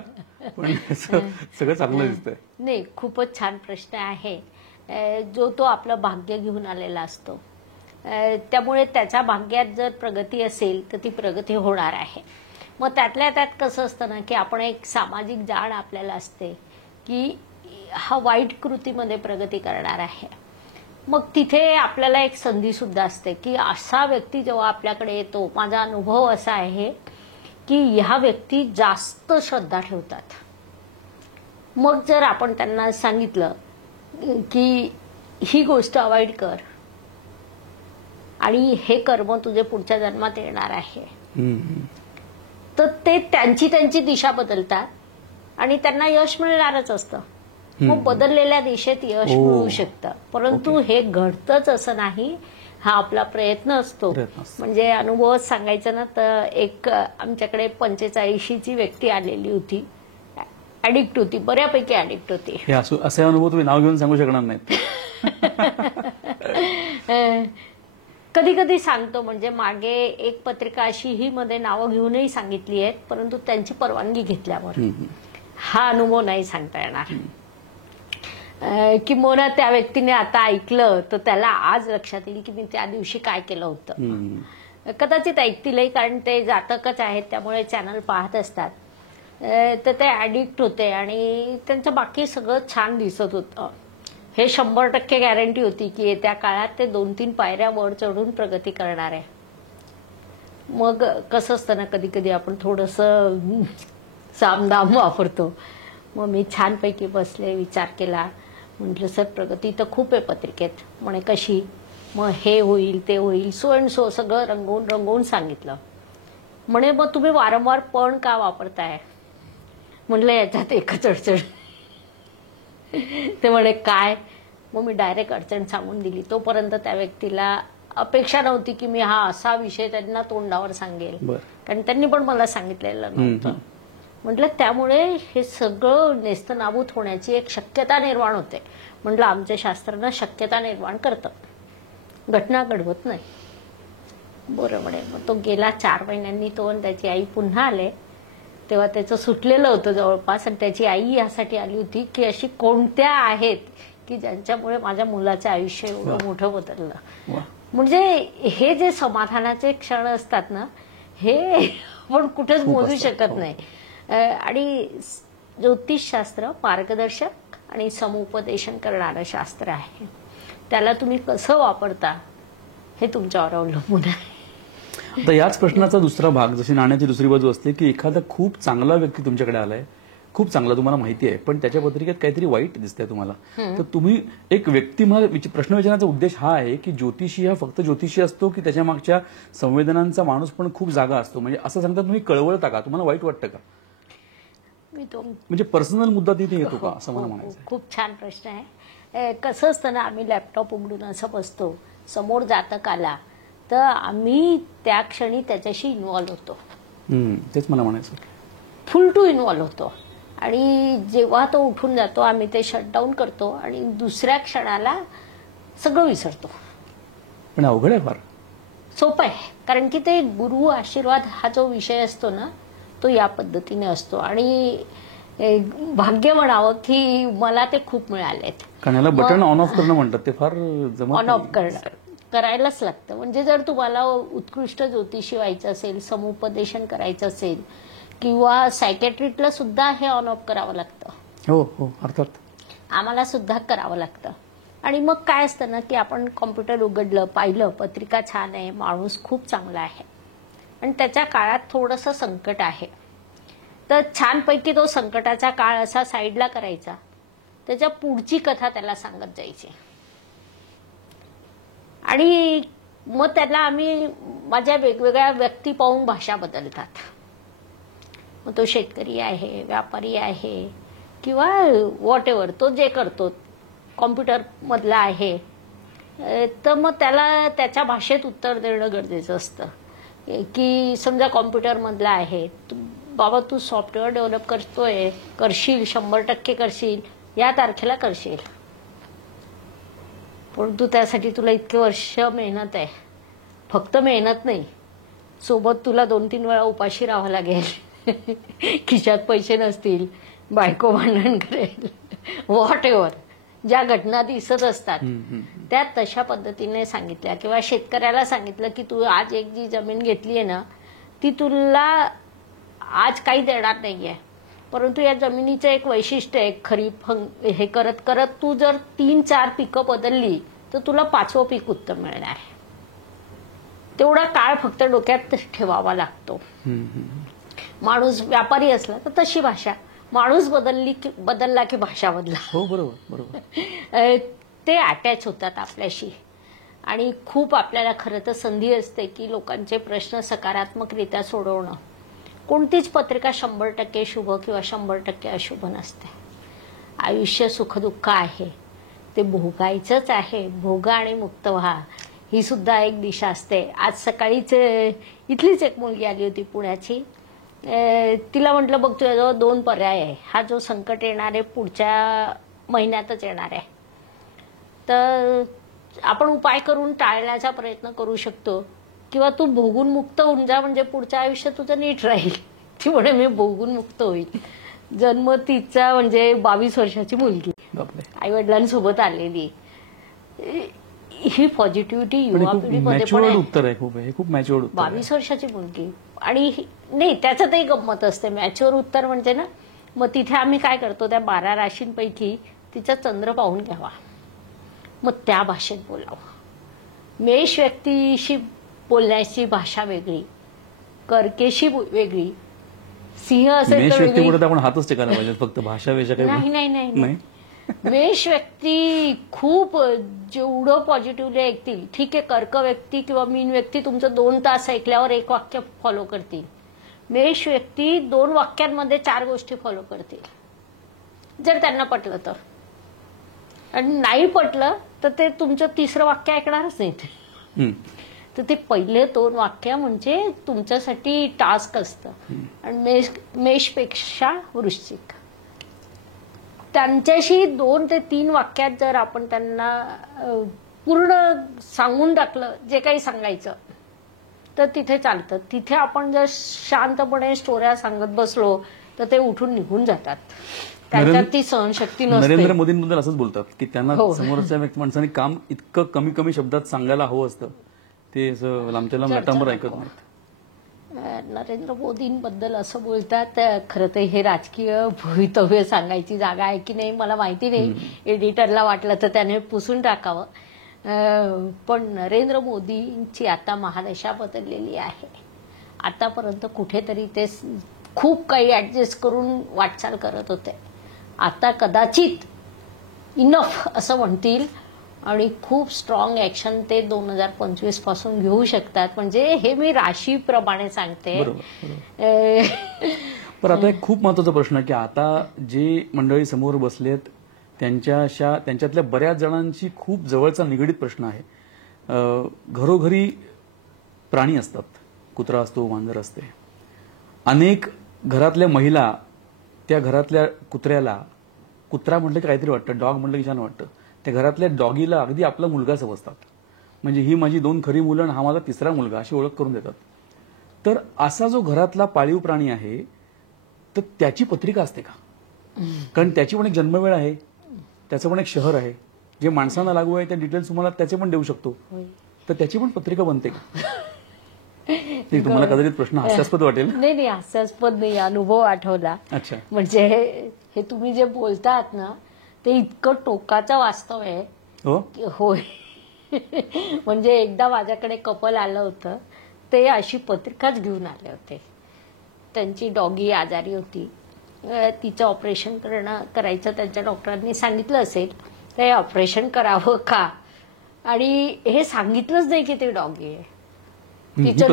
पण सगळं चांगलं दिसतंय. नाही, खूपच छान प्रश्न आहे. जो तो आपलं भाग्य घेऊन आलेला असतो, त्यामुळे त्याच्या भाग्यात जर प्रगती असेल तर ती प्रगती होणार आहे. मग त्यातल्या त्यात कसं असतं ना की आपण एक सामाजिक जाण आपल्याला असते की हा वाईट कृतीमध्ये प्रगती करणार आहे. मग तिथे आपल्याला एक संधी सुद्धा असते की असा व्यक्ती जेव्हा आपल्याकडे येतो, माझा अनुभव असा आहे की ह्या व्यक्ती जास्त श्रद्धा ठेवतात. मग जर आपण त्यांना सांगितलं की ही गोष्ट अवॉइड कर आणि हे कर्म तुझे पुढच्या जन्मात येणार आहे, तर ते त्यांची दिशा बदलतात आणि त्यांना यश मिळणारच असतं. मग बदललेल्या दिशेत यश मिळू शकतं, परंतु हे घडतंच असं नाही, हा आपला प्रयत्न असतो. म्हणजे अनुभवच सांगायचं ना तर एक आमच्याकडे 45ची व्यक्ती आलेली होती, ऍडिक्ट होती, बऱ्यापैकी ऍडिक्ट होती. असे अनुभव तुम्ही नाव घेऊन सांगू शकणार नाहीत. कधी कधी सांगतो, म्हणजे मागे एक पत्रिका अशीही मध्ये नावं घेऊनही सांगितली आहेत, परंतु त्यांची परवानगी घेतल्यावर. हा अनुभव नाही सांगता येणार. किंबहुना त्या व्यक्तीने आता ऐकलं तर त्याला आज लक्षात येईल की मी त्या दिवशी काय केलं होतं. कदाचित ऐकतीलही, कारण ते जातकच आहेत, त्यामुळे चॅनल पाहत असतात. तर ते ऍडिक्ट होते आणि त्यांचं बाकी सगळं छान दिसत होतं. हे 100% गॅरंटी होती की येत्या काळात ते 2-3 पायऱ्या वर चढून प्रगती करणार आहे. मग कसं असतं ना, कधी कधी आपण थोडंसं सामदाम वापरतो. मग मी छानपैकी बसले, विचार केला. म्हटलं सर प्रगती तर खूप आहे पत्रिकेत. म्हणे कशी? मग हे होईल, ते होईल, सो अँड सो सगळं रंगवून रंगवून सांगितलं. म्हणे मग तुम्ही वारंवार पण का वापरताय? म्हटलं याच्यात एकच अडचण. ते म्हणे काय? मग मी डायरेक्ट अडचण सांगून दिली. तोपर्यंत त्या व्यक्तीला अपेक्षा नव्हती की मी हा असा विषय त्यांना तोंडावर सांगेल, कारण त्यांनी पण मला सांगितलेलं नव्हतं. म्हटलं त्यामुळे हे सगळं नेस्तनाबूत होण्याची एक शक्यता निर्माण होते. म्हटलं आमच्या शास्त्रानं शक्यता निर्माण करतं, घटना घडवत नाही. बरं म्हणे. मग तो गेला 4 महिन्यांनी. तो आणि त्याची आई पुन्हा आले. तेव्हा त्याचं सुटलेलं होतं जवळपास, आणि त्याची आई यासाठी आली होती की अशी कोणत्या आहेत की ज्यांच्यामुळे माझ्या मुलाचं आयुष्य एवढं मोठं बदललं. म्हणजे हे जे समाधानाचे क्षण असतात ना, हे आपण कुठेच मोजू शकत नाही. आणि ज्योतिषशास्त्र मार्गदर्शक आणि समुपदेशन करणारं शास्त्र आहे. त्याला तुम्ही कसं वापरता हे तुमच्यावर अवलंबून आहे. आता याच प्रश्नाचा दुसरा भाग, जशी नाण्याची दुसरी बाजू असते की एखादा खूप चांगला व्यक्ती तुमच्याकडे आलाय, खूप चांगला, तुम्हाला माहिती आहे, पण त्याच्या पत्रिकेत काहीतरी वाईट दिसतंय तुम्हाला. तर तुम्ही एक व्यक्ती, प्रश्न विचारण्याचा उद्देश हा आहे की ज्योतिषी हा फक्त ज्योतिषी असतो की त्याच्या मागच्या संवेदनांचा माणूस पण खूप जागा असतो? म्हणजे असं सांगता तुम्ही कळवळता का? तुम्हाला वाईट वाटतं का? म्हणजे पर्सनल मुद्दा तिथे येतो का, असं मला म्हणायचं. खूप छान प्रश्न आहे. कसं असतं ना, आम्ही लॅपटॉप उघडून असं बसतो, समोर जातक आला तर आम्ही त्या क्षणी त्याच्याशी इन्व्हॉल्व्ह होतो. तेच मला म्हणायचं. फुल टू इन्व्हॉल्व्ह होतो. आणि जेव्हा तो उठून जातो आम्ही ते शटडाऊन करतो आणि दुसऱ्या क्षणाला सगळं विसरतो. पण अवघड आहे फार. सोपं आहे, कारण की ते गुरु आशीर्वाद हा जो विषय असतो ना, तो या पद्धतीने असतो. आणि भाग्य म्हणावं की मला ते खूप मिळालेत. कारण याला बटन ऑन ऑफ करणं म्हणतात, ते फार जमत. ऑन ऑफ करायलाच लागतं. म्हणजे जर तुम्हाला उत्कृष्ट ज्योतिषी व्हायचं असेल, समुपदेशन करायचं असेल, किंवा सायकॅट्रिस्टला सुद्धा हे ऑन ऑफ करावं लागतं. हो हो, अर्थात. आम्हाला सुद्धा करावं लागतं. आणि मग काय असतं ना की आपण कॉम्प्युटर उघडलं, पाहिलं, पत्रिका छान आहे, माणूस खूप चांगला आहे, आणि त्याच्या काळात थोडंसं संकट आहे, तर छानपैकी तो संकटाचा काळ असा साईडला करायचा, त्याच्या पुढची कथा त्याला सांगत जायची. आणि मग त्याला आम्ही माझ्या वेगवेगळ्या व्यक्ती पाहून भाषा बदलतात. मग तो शेतकरी आहे, व्यापारी आहे, किंवा व्हॉट एव्हर, तो जे करतो, कॉम्प्युटर मधला आहे, तर मग त्याला त्याच्या भाषेत उत्तर देणं गरजेचं असतं. की समजा कॉम्प्युटर मधला आहे, बाबा तू सॉफ्टवेअर डेव्हलप करतोय, करशील, 100% करशील, या तारखेला करशील, परंतु त्यासाठी तुला इतके वर्ष मेहनत आहे. फक्त मेहनत नाही, सोबत तुला 2-3 वेळा उपाशी राहावं लागेल, खिशात पैसे नसतील, बायको भांडण करेल, व्हॉट एव्हर, ज्या घटना दिसत असतात त्या तशा पद्धतीने सांगितल्या. किंवा शेतकऱ्याला सांगितलं की तू आज एक जी जमीन घेतली आहे ना, ती तुला आज काही देणार नाहीये, परंतु या जमिनीचं एक वैशिष्ट्य आहे, खरीप हे करत करत तू जर 3-4 पिकं बदलली तर तुला 5वं पीक उत्तम मिळणार आहे. तेवढा काळ फक्त डोक्यात ठेवावा लागतो. माणूस व्यापारी असला तर तशी भाषा, माणूस बदलला की भाषा बदला. हो, बरोबर बरोबर. ते अटॅच होतात आपल्याशी. आणि खूप आपल्याला खरं तर संधी असते की लोकांचे प्रश्न सकारात्मकरित्या सोडवणं. कोणतीच पत्रिका 100% शुभ किंवा 100% अशुभ नसते. आयुष्य सुखदुःख आहे, ते भोगायचंच आहे. भोगा आणि मुक्त व्हा, ही सुद्धा एक दिशा असते. आज सकाळीच इथलीच एक मुलगी आली होती पुण्याची. तिला म्हटलं बघ तुझ्याजवळ 2 पर्याय आहे, हा जो संकट येणार आहे पुढच्या महिन्यातच येणार आहे, तर आपण उपाय करून टाळण्याचा प्रयत्न करू शकतो, किंवा तू भोगून मुक्त होऊन जा म्हणजे पुढच्या आयुष्य तुझं नीट राहील. ती म्हणे मी भोगून मुक्त होईल. जन्म तिचा म्हणजे 22 वर्षाची मुलगी आई वडिलांसोबत आलेली. ही पॉझिटिव्हिटी युवा पिढीमध्ये पण आहे. उत्तर आहे खूप, हे खूप मॅच्युअर्ड उत्तर आहे. 22 वर्षाची मुलगी. आणि नाही, त्याच्यातही गंमत असते. मॅच्युअर उत्तर म्हणजे ना, मग तिथे आम्ही काय करतो, त्या 12 राशींपैकी तिचा चंद्र पाहून घ्यावा, मग त्या भाषेत बोलावं. मेष व्यक्तीशी बोलण्याची भाषा वेगळी, कर्केशी वेगळी, सिंह असेल मेष तर व्यक्ती वेगळी. बोलत आपण हातच टेकायला पाहिजे, फक्त भाषा वेशा काही नाही नाही नाही नाही. नाही. मेष व्यक्ती खूप जेवढं पॉझिटिव्हली ऐकतील. ठीक आहे, कर्क व्यक्ती किंवा मीन व्यक्ती तुमचं 2 तास ऐकल्यावर 1 वाक्य फॉलो करतील. मेष व्यक्ती 2 वाक्यांमध्ये 4 गोष्टी फॉलो करतील, जर त्यांना पटलं तर. आणि नाही पटलं तर ते तुमचं 3रं वाक्य ऐकणारच नाहीत. तर ते पहिले 2 वाक्य म्हणजे तुमच्यासाठी टास्क असतं. आणि मेषपेक्षा वृश्चिक, त्यांच्याशी 2 ते 3 वाक्यात जर आपण त्यांना पूर्ण सांगून टाकलं जे काही सांगायचं, तर तिथे चालतं. तिथे आपण जर शांतपणे स्टोऱ्या सांगत बसलो तर ते उठून निघून जातात. त्यांच्यात ती सहनशक्ती नसते. नरेंद्र मोदींबद्दल असंच बोलतात की त्यांना समोरच्या माणसाने काम इतकं कमी कमी शब्दात सांगायला हवं असतं, ते असं लांबच्या लांब लटांबर ऐकत नाहीत. नरेंद्र मोदींबद्दल असं बोलतात. खरं तर हे राजकीय भवितव्य सांगायची जागा आहे की नाही मला माहिती नाही. एडिटरला वाटलं तर त्याने पुसून टाकावं. पण नरेंद्र मोदींची आता महादशा बदललेली आहे. आतापर्यंत कुठेतरी ते खूप काही ऍडजस्ट करून वाटचाल करत होते. आता कदाचित इनफ असं म्हणतील आणि खूप स्ट्रॉंग ऍक्शन ते 2025 पासून घेऊ शकतात. म्हणजे हे मी राशीप्रमाणे सांगते. पण आता एक खूप महत्वाचा प्रश्न आहे की आता जे मंडळी समोर बसलेत त्यांच्यातल्या बऱ्याच जणांची खूप जवळचा निगडीत प्रश्न आहे. घरोघरी प्राणी असतात, कुत्रा असतो, मांजर असते. अनेक घरातल्या महिला त्या घरातल्या कुत्र्याला, कुत्रा म्हटलं की काहीतरी वाटतं, डॉग म्हटलं की छान वाटतं, त्या घरातल्या डॉगीला अगदी आपला मुलगा समजतात. म्हणजे ही माझी 2 खरी मुलं आणि हा माझा 3रा मुलगा अशी ओळख करून देतात. तर असा जो घरातला पाळीव प्राणी आहे तर त्याची पत्रिका असते का? कारण त्याची पण एक जन्मवेळ आहे, त्याचं पण एक शहर आहे, जे माणसांना लागू आहे त्या डिटेल्स तुम्हाला त्याचे पण देऊ शकतो. तर त्याची पण पत्रिका बनते का? तुम्हाला कदाचित प्रश्न हास्यास्पद वाटेल. नाही, हास्यास्पद नाही, अनुभव आठवला. अच्छा. म्हणजे हे तुम्ही जे बोलतात ना ते इतकं टोकाचं वास्तव आहे. होय. म्हणजे एकदा माझ्याकडे कपल आलं होतं, ते अशी पत्रिकाच घेऊन आले होते. त्यांची डॉगी आजारी होती, तिचं ऑपरेशन करायचं त्यांच्या डॉक्टरांनी सांगितलं असेल, ते ऑपरेशन करावं का, आणि हे सांगितलंच नाही की ते डॉगी आहे. तिचं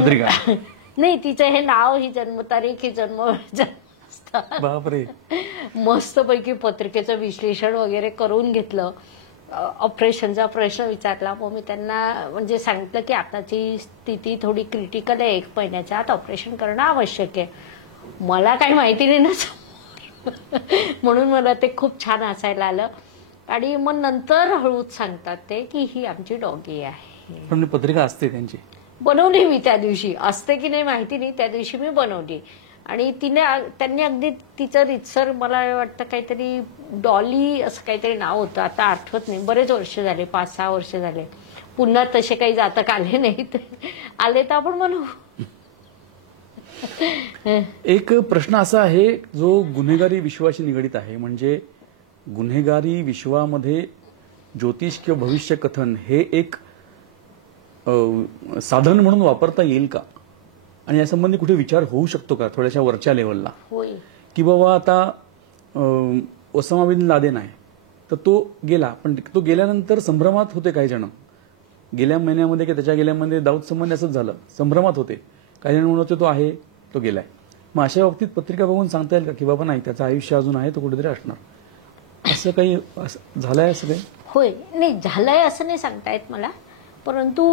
नाही, तिचं हे नाव, ही जन्मतारीख, ही बापरे. मस्तपैकी पत्रिकेचं विश्लेषण वगैरे करून घेतलं. ऑपरेशनचा प्रश्न विचारला. मग मी त्यांना म्हणजे सांगितलं की आताची स्थिती थोडी क्रिटिकल आहे, 1 महिन्याच्या आत ऑपरेशन करणं आवश्यक आहे. मला काही माहिती नाही ना म्हणून मला ते खूप छान हसायला आलं. आणि मग नंतर हळूच सांगतात ते की ही आमची डॉगी आहे. पण पत्रिका असते त्यांची. बनवली मी त्या दिवशी, असते की नाही माहिती नाही, त्या दिवशी मी बनवली. आणि त्यांनी अगदी तिचं रितसर, मला वाटतं काहीतरी डॉली असं काहीतरी नाव होतं, आता आठवत नाही, बरेच वर्ष झाले, 5-6 वर्ष झाले. पुन्हा तसे काही जातक आले नाहीत. आले तर आपण बनवू. एक प्रश्न असा आहे जो गुन्हेगारी विश्वाशी निगडीत आहे. म्हणजे गुन्हेगारी विश्वामध्ये ज्योतिष किंवा भविष्य कथन हे एक साधन म्हणून वापरता येईल का, आणि यासंबंधी कुठे विचार होऊ शकतो का थोड्याशा वरच्या लेवलला, की बाबा आता ओसामा बिन लादेन आहे तर तो गेला, पण तो गेल्यानंतर संभ्रमात होते काही जण. गेल्या महिन्यामध्ये की त्याच्या गेल्या महिन्यामध्ये दाऊद संबंधी असंच झालं, संभ्रमात होते काही जण, म्हणत होते तो आहे, तो गेलाय. मग अशा बाबतीत पत्रिका बघून सांगता येईल का की बाबा नाही, त्याचं आयुष्य अजून आहे, तो कुठेतरी असणार, असं काही झालंय? असं काही होय, नाही झालंय असं नाही सांगता येत मला, परंतु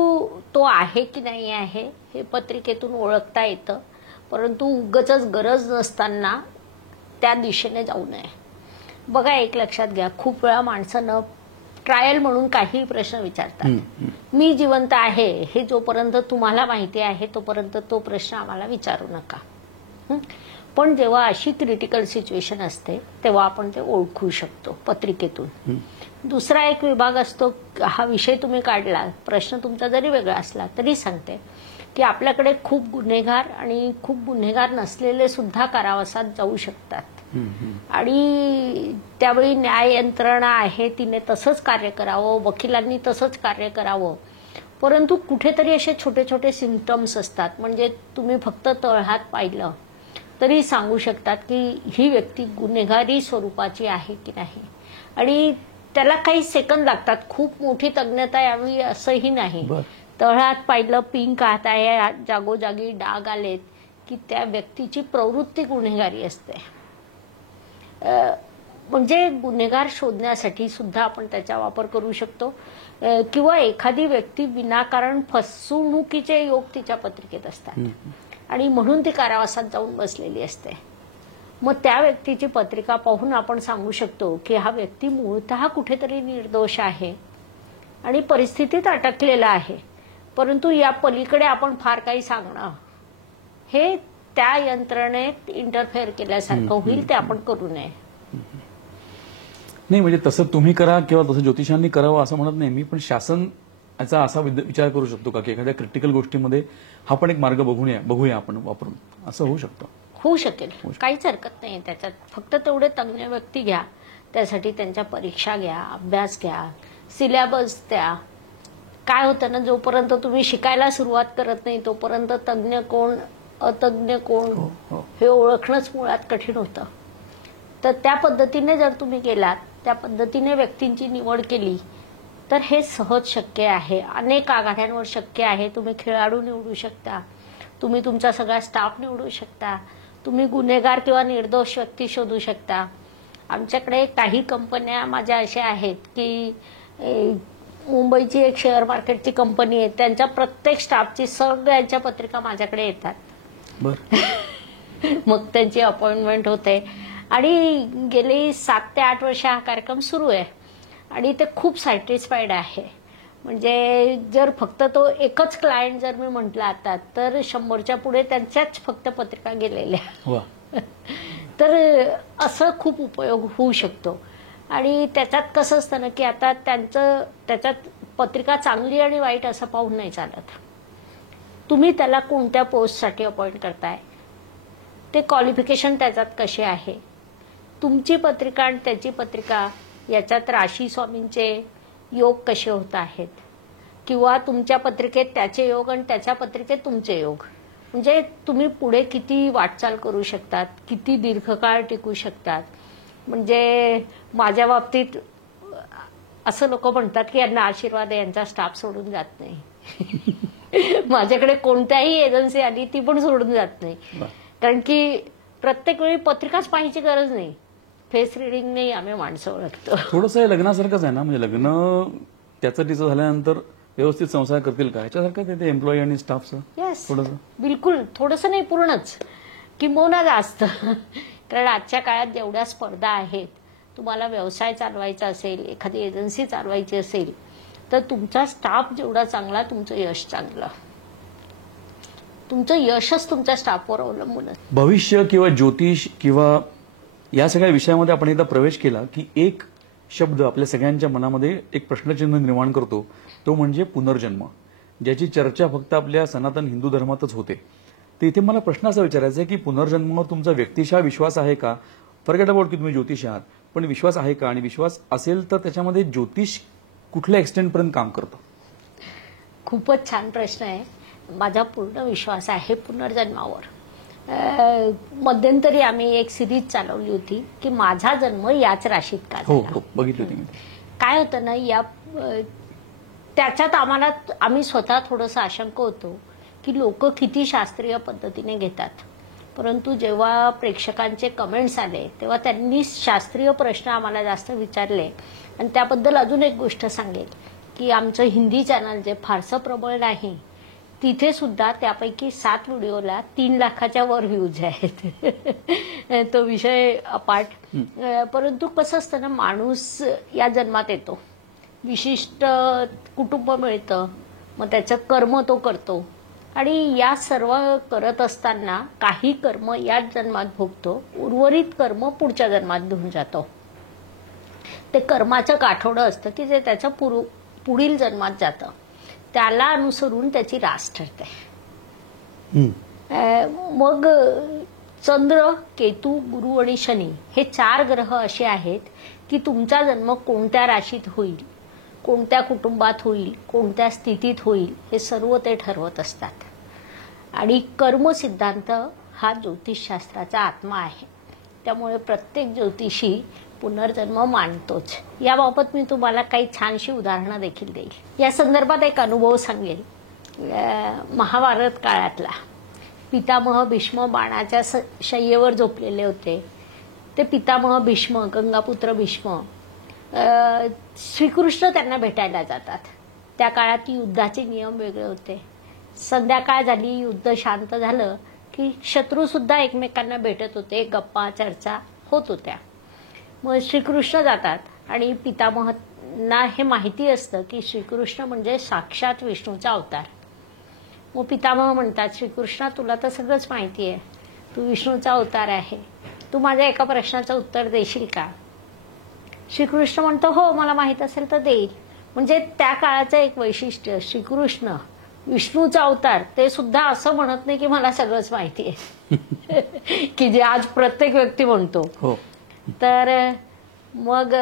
तो आहे की नाही आहे हे पत्रिकेतून ओळखता येतं. परंतु उगाचच गरज नसताना त्या दिशेने जाऊ नये. बघा, एक लक्षात घ्या, खूप वेळा माणसं न ट्रायल म्हणून काही प्रश्न विचारतात. मी जिवंत आहे हे जोपर्यंत तुम्हाला माहिती आहे तोपर्यंत तो प्रश्न आम्हाला विचारू नका. पण जेव्हा अशी क्रिटिकल सिच्युएशन असते तेव्हा आपण ते ओळखू शकतो पत्रिकेतून. दुसरा एक विभाग असतो, हा विषय तुम्ही काढला, प्रश्न तुमचा जरी वेगळा असला तरी सांगते की आपल्याकडे खूप गुन्हेगार आणि खूप गुन्हेगार नसलेले सुद्धा कारावासात जाऊ शकतात. आणि त्यावेळी न्याय यंत्रणा आहे तिने तसंच कार्य करावं, वकिलांनी तसंच कार्य करावं. परंतु कुठेतरी असे छोटे छोटे सिम्पटम्स असतात, म्हणजे तुम्ही फक्त तळहात पाहिलं तरी सांगू शकतात की ही व्यक्ती गुन्हेगारी स्वरूपाची आहे की नाही. आणि त्याला काही सेकंद लागतात, खूप मोठी तज्ञता यावी असंही नाही. तळहात पाहिलं, पिंक हात आहे, जागोजागी डाग आलेत की त्या व्यक्तीची प्रवृत्ती गुन्हेगारी असते. म्हणजे गुन्हेगार शोधण्यासाठी सुद्धा आपण त्याचा वापर करू शकतो. किंवा एखादी व्यक्ती विनाकारण फसवणुकीचे योग तिच्या पत्रिकेत असतात आणि म्हणून ती कारावासात जाऊन बसलेली असते. मग त्या व्यक्तीची पत्रिका पाहून आपण सांगू शकतो की हा व्यक्ती मूळतः कुठेतरी निर्दोष आहे आणि परिस्थितीत अटकलेला आहे, परंतु या पलीकडे आपण फार काही सांगणं हे त्या यंत्रणेत इंटरफेअर केल्यासारखं होईल, ते आपण करू नये. नाही, म्हणजे तसं तुम्ही करा किंवा तसं ज्योतिषांनी करावं असं म्हणत नाही मी, पण शासन याचा असा विचार करू शकतो का की एखाद्या क्रिटिकल गोष्टीमध्ये हा पण एक मार्ग बघूया आपण वापरून, असं होऊ शकतं? होऊ शकेल, काहीच हरकत नाही त्याच्यात. फक्त तेवढे तज्ञ व्यक्ती घ्या, त्यासाठी त्यांच्या परीक्षा घ्या, अभ्यास घ्या, सिलेबस द्या. काय होतं ना, जोपर्यंत तुम्ही शिकायला सुरुवात करत नाही तोपर्यंत तज्ञ कोण अतज्ञ कोण हे ओळखणंच मुळात कठीण होतं. तर त्या पद्धतीने जर तुम्ही गेलात, त्या पद्धतीने व्यक्तींची निवड केली तर हे सहज शक्य आहे. अनेक आघाड्यांवर शक्य आहे. तुम्ही खेळाडू निवडू शकता, तुम्ही तुमचा सगळा स्टाफ निवडू शकता, तुम्ही गुन्हेगार किंवा निर्दोष व्यक्ती शोधू शकता. आमच्याकडे काही कंपन्या माझ्या अशा आहेत की मुंबईची एक शेअर मार्केटची कंपनी आहे, त्यांच्या प्रत्येक स्टाफची सगळ्यांच्या पत्रिका माझ्याकडे येतात. मग त्यांची अपॉइंटमेंट होते आणि गेली 7 ते 8 वर्ष हा कार्यक्रम सुरू आहे आणि ते खूप सॅटिस्फाईड आहे. म्हणजे जर फक्त तो एकच क्लायंट जर मी म्हटला आता तर 100च्या पुढे त्यांच्याच फक्त पत्रिका गेलेल्या. तर असं खूप उपयोग होऊ शकतो. आणि त्याच्यात कसं असतं ना की आता त्याच्यात पत्रिका चांगली आणि वाईट असं पाहून नाही चालत. तुम्ही त्याला कोणत्या पोस्टसाठी अपॉइंट करताय, ते क्वालिफिकेशन त्याच्यात कसे आहे, तुमची पत्रिका आणि त्याची पत्रिका याच्यात राशी स्वामींचे योग कसे होत आहेत, किंवा तुमच्या पत्रिकेत त्याचे योग आणि त्याच्या पत्रिकेत तुमचे योग, म्हणजे तुम्ही पुढे किती वाटचाल करू शकतात, किती दीर्घकाळ टिकू शकतात. म्हणजे माझ्या बाबतीत असं लोक म्हणतात की यांना आशीर्वाद आहे, यांचा स्टाफ सोडून जात नाही. माझ्याकडे कोणत्याही एजन्सी आली ती पण सोडून जात नाही, कारण की प्रत्येक वेळी पत्रिकाच पाहायची गरज नाही. फेस रिडिंग नाही, आम्ही माणसं ओळखतो. थोडंसं लग्नासारखंच आहे ना, म्हणजे लग्न त्याचं तिचं झाल्यानंतर व्यवस्थित संसार करतील का ह्याच्यासारखं ते एम्प्लॉई आणि स्टाफचं. येस, थोडंसं, बिलकुल, थोडंसं नाही, पूर्णच, किंबहुना जास्त. कारण आजच्या काळात जेवढ्या स्पर्धा आहेत, तुम्हाला व्यवसाय चालवायचा असेल, एखादी एजन्सी चालवायची असेल, तर तुमचा स्टाफ जेवढा चांगला तुमचं यश चांगलं. तुमचं यशच तुमच्या स्टाफवर अवलंबून असतं. भविष्य किंवा ज्योतिष किंवा या सगळ्या विषयामध्ये आपण एकदा प्रवेश केला की एक शब्द आपल्या सगळ्यांच्या मनामध्ये एक प्रश्नचिन्ह निर्माण करतो, तो म्हणजे पुनर्जन्म, ज्याची चर्चा फक्त आपल्या सनातन हिंदू धर्मातच होते. तर इथे मला प्रश्न असा विचारायचा आहे की पुनर्जन्मावर तुमचा व्यक्तिशः विश्वास आहे का? फॉरगेट अबाउट की तुम्ही ज्योतिष आहात, पण विश्वास आहे का? आणि विश्वास असेल तर त्याच्यामध्ये ज्योतिष कुठल्या एक्सटेंटपर्यंत काम करतं? खूपच छान प्रश्न आहे. माझा पूर्ण विश्वास आहे पुनर्जन्मावर. मध्यंतरी आम्ही एक सिरीज चालवली होती की माझा जन्म याच राशीत का झाला. हो, बघितली होती. काय होतं ना, त्याच्यात आम्ही स्वतः थोडंसं आशंक होतो की लोक किती शास्त्रीय पद्धतीने घेतात. परंतु जेव्हा प्रेक्षकांचे कमेंट्स आले तेव्हा त्यांनी शास्त्रीय प्रश्न आम्हाला जास्त विचारले. आणि त्याबद्दल अजून एक गोष्ट सांगेल की आमचं हिंदी चॅनल जे फारसं प्रबळ नाही, तिथे सुद्धा त्यापैकी 7 व्हिडिओला 3 लाखाच्या वर व्ह्यूज आहेत. तो विषय अपार्ट. परंतु कसं असतं ना, माणूस या जन्मात येतो विशिष्ट कुटुंब मिळतं, मग त्याचं कर्म तो करतो आणि या सर्व करत असताना काही कर्म याच जन्मात भोगतो, उर्वरित कर्म पुढच्या जन्मात घेऊन जातो. ते कर्माचं गाठोडं असतं की जे त्याच्या पुढील जन्मात जातं, त्याला अनुसरून त्याची रास ठरते. मग चंद्र, केतू, गुरु आणि शनी हे 4 ग्रह असे आहेत की तुमचा जन्म कोणत्या राशीत होईल, कोणत्या कुटुंबात होईल, कोणत्या स्थितीत होईल हे सर्व ते ठरवत असतात. आणि कर्म सिद्धांत हा ज्योतिषशास्त्राचा आत्मा आहे. त्यामुळे प्रत्येक ज्योतिषी पुनर्जन्म मानतोच. याबाबत मी तुम्हाला काही छानशी उदाहरणं देखील देईल. या संदर्भात एक अनुभव सांगेल. महाभारत काळातला पितामह भीष्म बाणाच्या शय्येवर झोपलेले होते. ते पितामह भीष्म, गंगापुत्र भीष्म, श्रीकृष्ण त्यांना भेटायला जातात. त्या काळात युद्धाचे नियम वेगळे होते. संध्याकाळ झाली, युद्ध शांत झालं की शत्रू सुद्धा एकमेकांना भेटत होते, गप्पा चर्चा होत होत्या. मग श्रीकृष्ण जातात आणि पितामहांना हे माहिती असतं की श्रीकृष्ण म्हणजे साक्षात विष्णूचा अवतार. मग पितामह म्हणतात, श्रीकृष्णा तुला तर सगळंच माहिती आहे, तू विष्णूचा अवतार आहे, तू माझ्या एका प्रश्नाचं उत्तर देशील का? श्रीकृष्ण म्हणतो, हो मला माहित असेल तर देईल. म्हणजे त्या काळाचं एक वैशिष्ट्य, श्रीकृष्ण विष्णूचा अवतार ते सुद्धा असं म्हणत नाही की मला सगळंच माहिती आहे की जे आज प्रत्येक व्यक्ती म्हणतो. हो. तर मग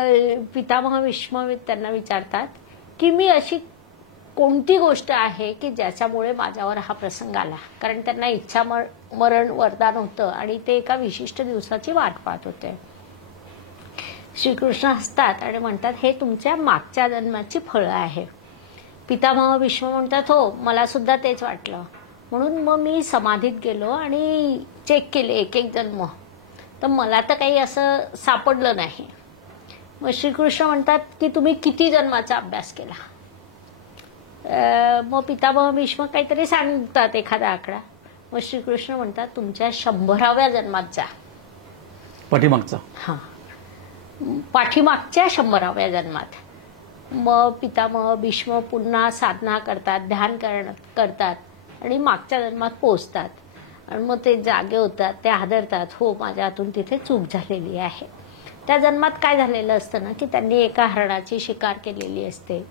पितामह भीष्म त्यांना विचारतात की मी अशी कोणती गोष्ट आहे की ज्याच्यामुळे माझ्यावर हा प्रसंग आला. कारण त्यांना इच्छा मरण वरदान होतं आणि ते एका विशिष्ट दिवसाची वाट पाहत होते. श्रीकृष्ण हसतात आणि म्हणतात, हे तुमच्या मागच्या जन्माची फळं आहे. पितामह भीष्म म्हणतात, हो मला सुद्धा तेच वाटलं, म्हणून मग मी समाधीत गेलो आणि चेक केले एक एक जन्म, तर मला तर काही असं सापडलं नाही. मग श्रीकृष्ण म्हणतात की तुम्ही किती जन्माचा अभ्यास केला? मग पितामह भीष्म काहीतरी सांगतात एखादा आकडा. मग श्रीकृष्ण म्हणतात तुमच्या 100व्या जन्मात जा. पाठीमागचा. हां, पाठीमागच्या 100व्या जन्मात. मग पितामह भीष्म पुन्हा साधना करतात, ध्यान करतात आणि मागच्या जन्मात पोहोचतात. आणि मग ते जागे होतात, ते हादरतात, हो माझ्या हातून तिथे चूक झालेली आहे. त्या जन्मात काय झालेलं असतं ना की त्यांनी एका हरणाची शिकार केलेली असते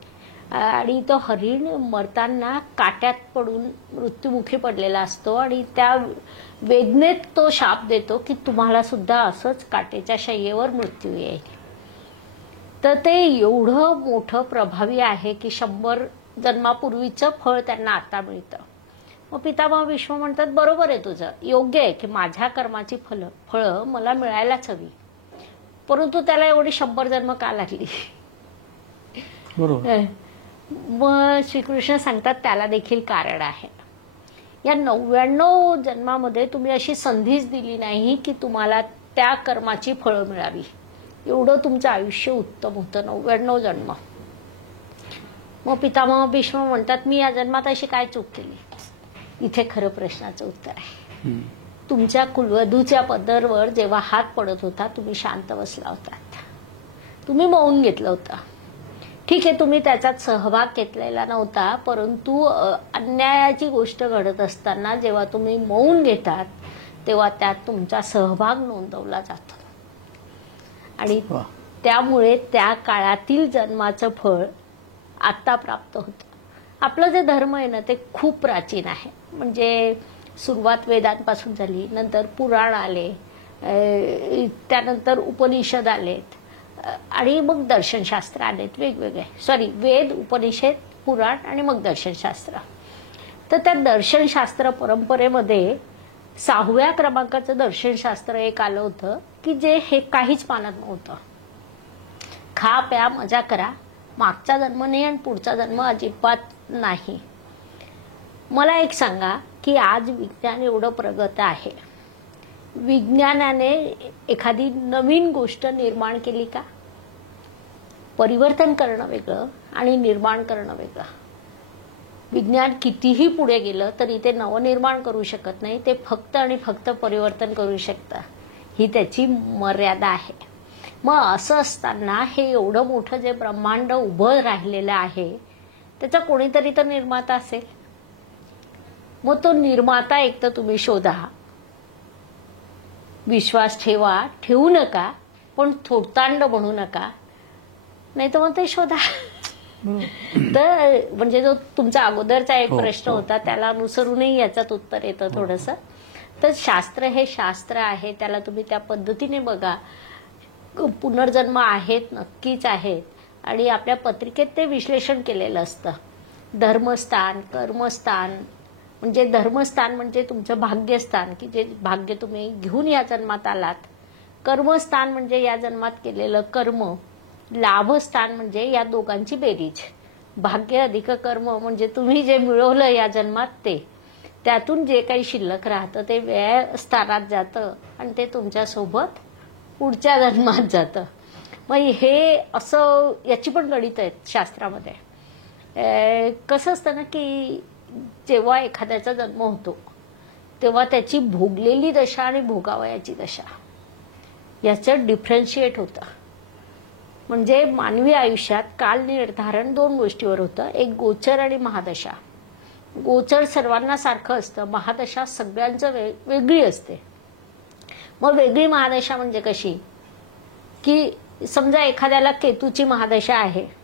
आणि तो हरिण मरताना काट्यात पडून मृत्युमुखी पडलेला असतो आणि त्या वेदनेत तो शाप देतो की तुम्हाला सुद्धा असंच काटेच्या शय्येवर मृत्यू येईल. तर ते एवढं मोठं प्रभावी आहे की 100 जन्मापूर्वीचं फळ त्यांना आता मिळतं. मग पितामह भीष्म म्हणतात, बरोबर आहे तुझं, योग्य आहे की माझ्या कर्माची फळं मला मिळायलाच हवी, परंतु त्याला एवढी 100 जन्म का लागली? बरोबर. मग श्रीकृष्ण सांगतात त्याला देखील कारण आहे. या 99 जन्मामध्ये तुम्ही अशी संधीच दिली नाही की तुम्हाला त्या कर्माची फळं मिळावी. एवढं तुमचं आयुष्य उत्तम होतं, 99 जन्म. मग पितामह भीष्म म्हणतात, मी या जन्मात अशी काय चूक केली? इथे खरं प्रश्नाचं उत्तर आहे. तुमच्या कुलवधूच्या पदरवर जेव्हा हात पडत होता तुम्ही शांत बसला होतात, तुम्ही मौन घेतलं होतं. ठीक आहे, तुम्ही त्याच्यात सहभाग घेतलेला नव्हता, परंतु अन्यायाची गोष्ट घडत असताना जेव्हा तुम्ही मौन घेतात तेव्हा त्यात तुमचा सहभाग नोंदवला जातो आणि त्यामुळे त्या काळातील जन्माचं फळ आता प्राप्त होतं. आपलं जे धर्म आहे ना ते खूप प्राचीन आहे. म्हणजे सुरुवात वेदांपासून झाली, नंतर पुराण आले, त्यानंतर उपनिषद आलेत आणि मग दर्शनशास्त्र आलेत वेगवेगळे. वेद, उपनिषद, पुराण आणि मग दर्शनशास्त्र. तर त्या दर्शनशास्त्र परंपरेमध्ये 6व्या क्रमांकाचं दर्शनशास्त्र एक आलं होतं की जे हे काहीच मानत नव्हतं. खा प्या मजा करा, मागचा जन्म नाही आणि पुढचा जन्म अजिबात नाही. मला एक सांगा की आज विज्ञान एवढं प्रगत आहे, विज्ञानाने एखादी नवीन गोष्ट निर्माण केली का? परिवर्तन करणं वेगळं आणि निर्माण करणं वेगळं. विज्ञान कितीही पुढे गेलं तरी ते नवनिर्माण करू शकत नाही, ते फक्त आणि फक्त परिवर्तन करू शकतं. ही त्याची मर्यादा आहे. मग असं असताना हे एवढं मोठं जे ब्रह्मांड उभं राहिलेलं आहे त्याचा कोणीतरी तर निर्माता असेल. मग तो निर्माता एक तर तुम्ही शोधा, विश्वास ठेवा, ठेवू नका, पण थोतांड म्हणू नका, नाही तर मग ते शोधा. तर म्हणजे जो तुमचा अगोदरचा एक प्रश्न होता त्याला अनुसरूनही याच्यात उत्तर येतं थोडंसं. तर शास्त्र हे शास्त्र आहे, त्याला तुम्ही त्या पद्धतीने बघा. पुनर्जन्म आहेत, नक्कीच आहेत, आणि आपल्या पत्रिकेत ते विश्लेषण केलेलं असतं. धर्मस्थान, कर्मस्थान, म्हणजे धर्मस्थान म्हणजे तुमचं भाग्यस्थान की जे भाग्य तुम्ही घेऊन या जन्मात आलात. कर्मस्थान म्हणजे या जन्मात केलेलं कर्म. लाभस्थान म्हणजे या दोघांची बेरीज. भाग्य अधिक कर्म म्हणजे तुम्ही जे मिळवलं या जन्मात ते, त्यातून जे काही शिल्लक राहतं ते व्यय स्थानात जातं आणि ते तुमच्यासोबत पुढच्या जन्मात जातं. मग हे असं याची पण गणित आहेत शास्त्रामध्ये. कसं असतं ना की जेव्हा एखाद्याचा जन्म होतो तेव्हा त्याची भोगलेली दशा आणि भोगावयाची दशा याचं डिफरन्शिएट होतं. म्हणजे मानवी आयुष्यात काल निर्धारण 2 गोष्टीवर होतं, एक गोचर आणि महादशा. गोचर सर्वांना सारखं असतं, महादशा सगळ्यांचं वेगळी असते. मग वेगळी महादशा म्हणजे कशी की समजा एखाद्याला केतूची महादशा आहे,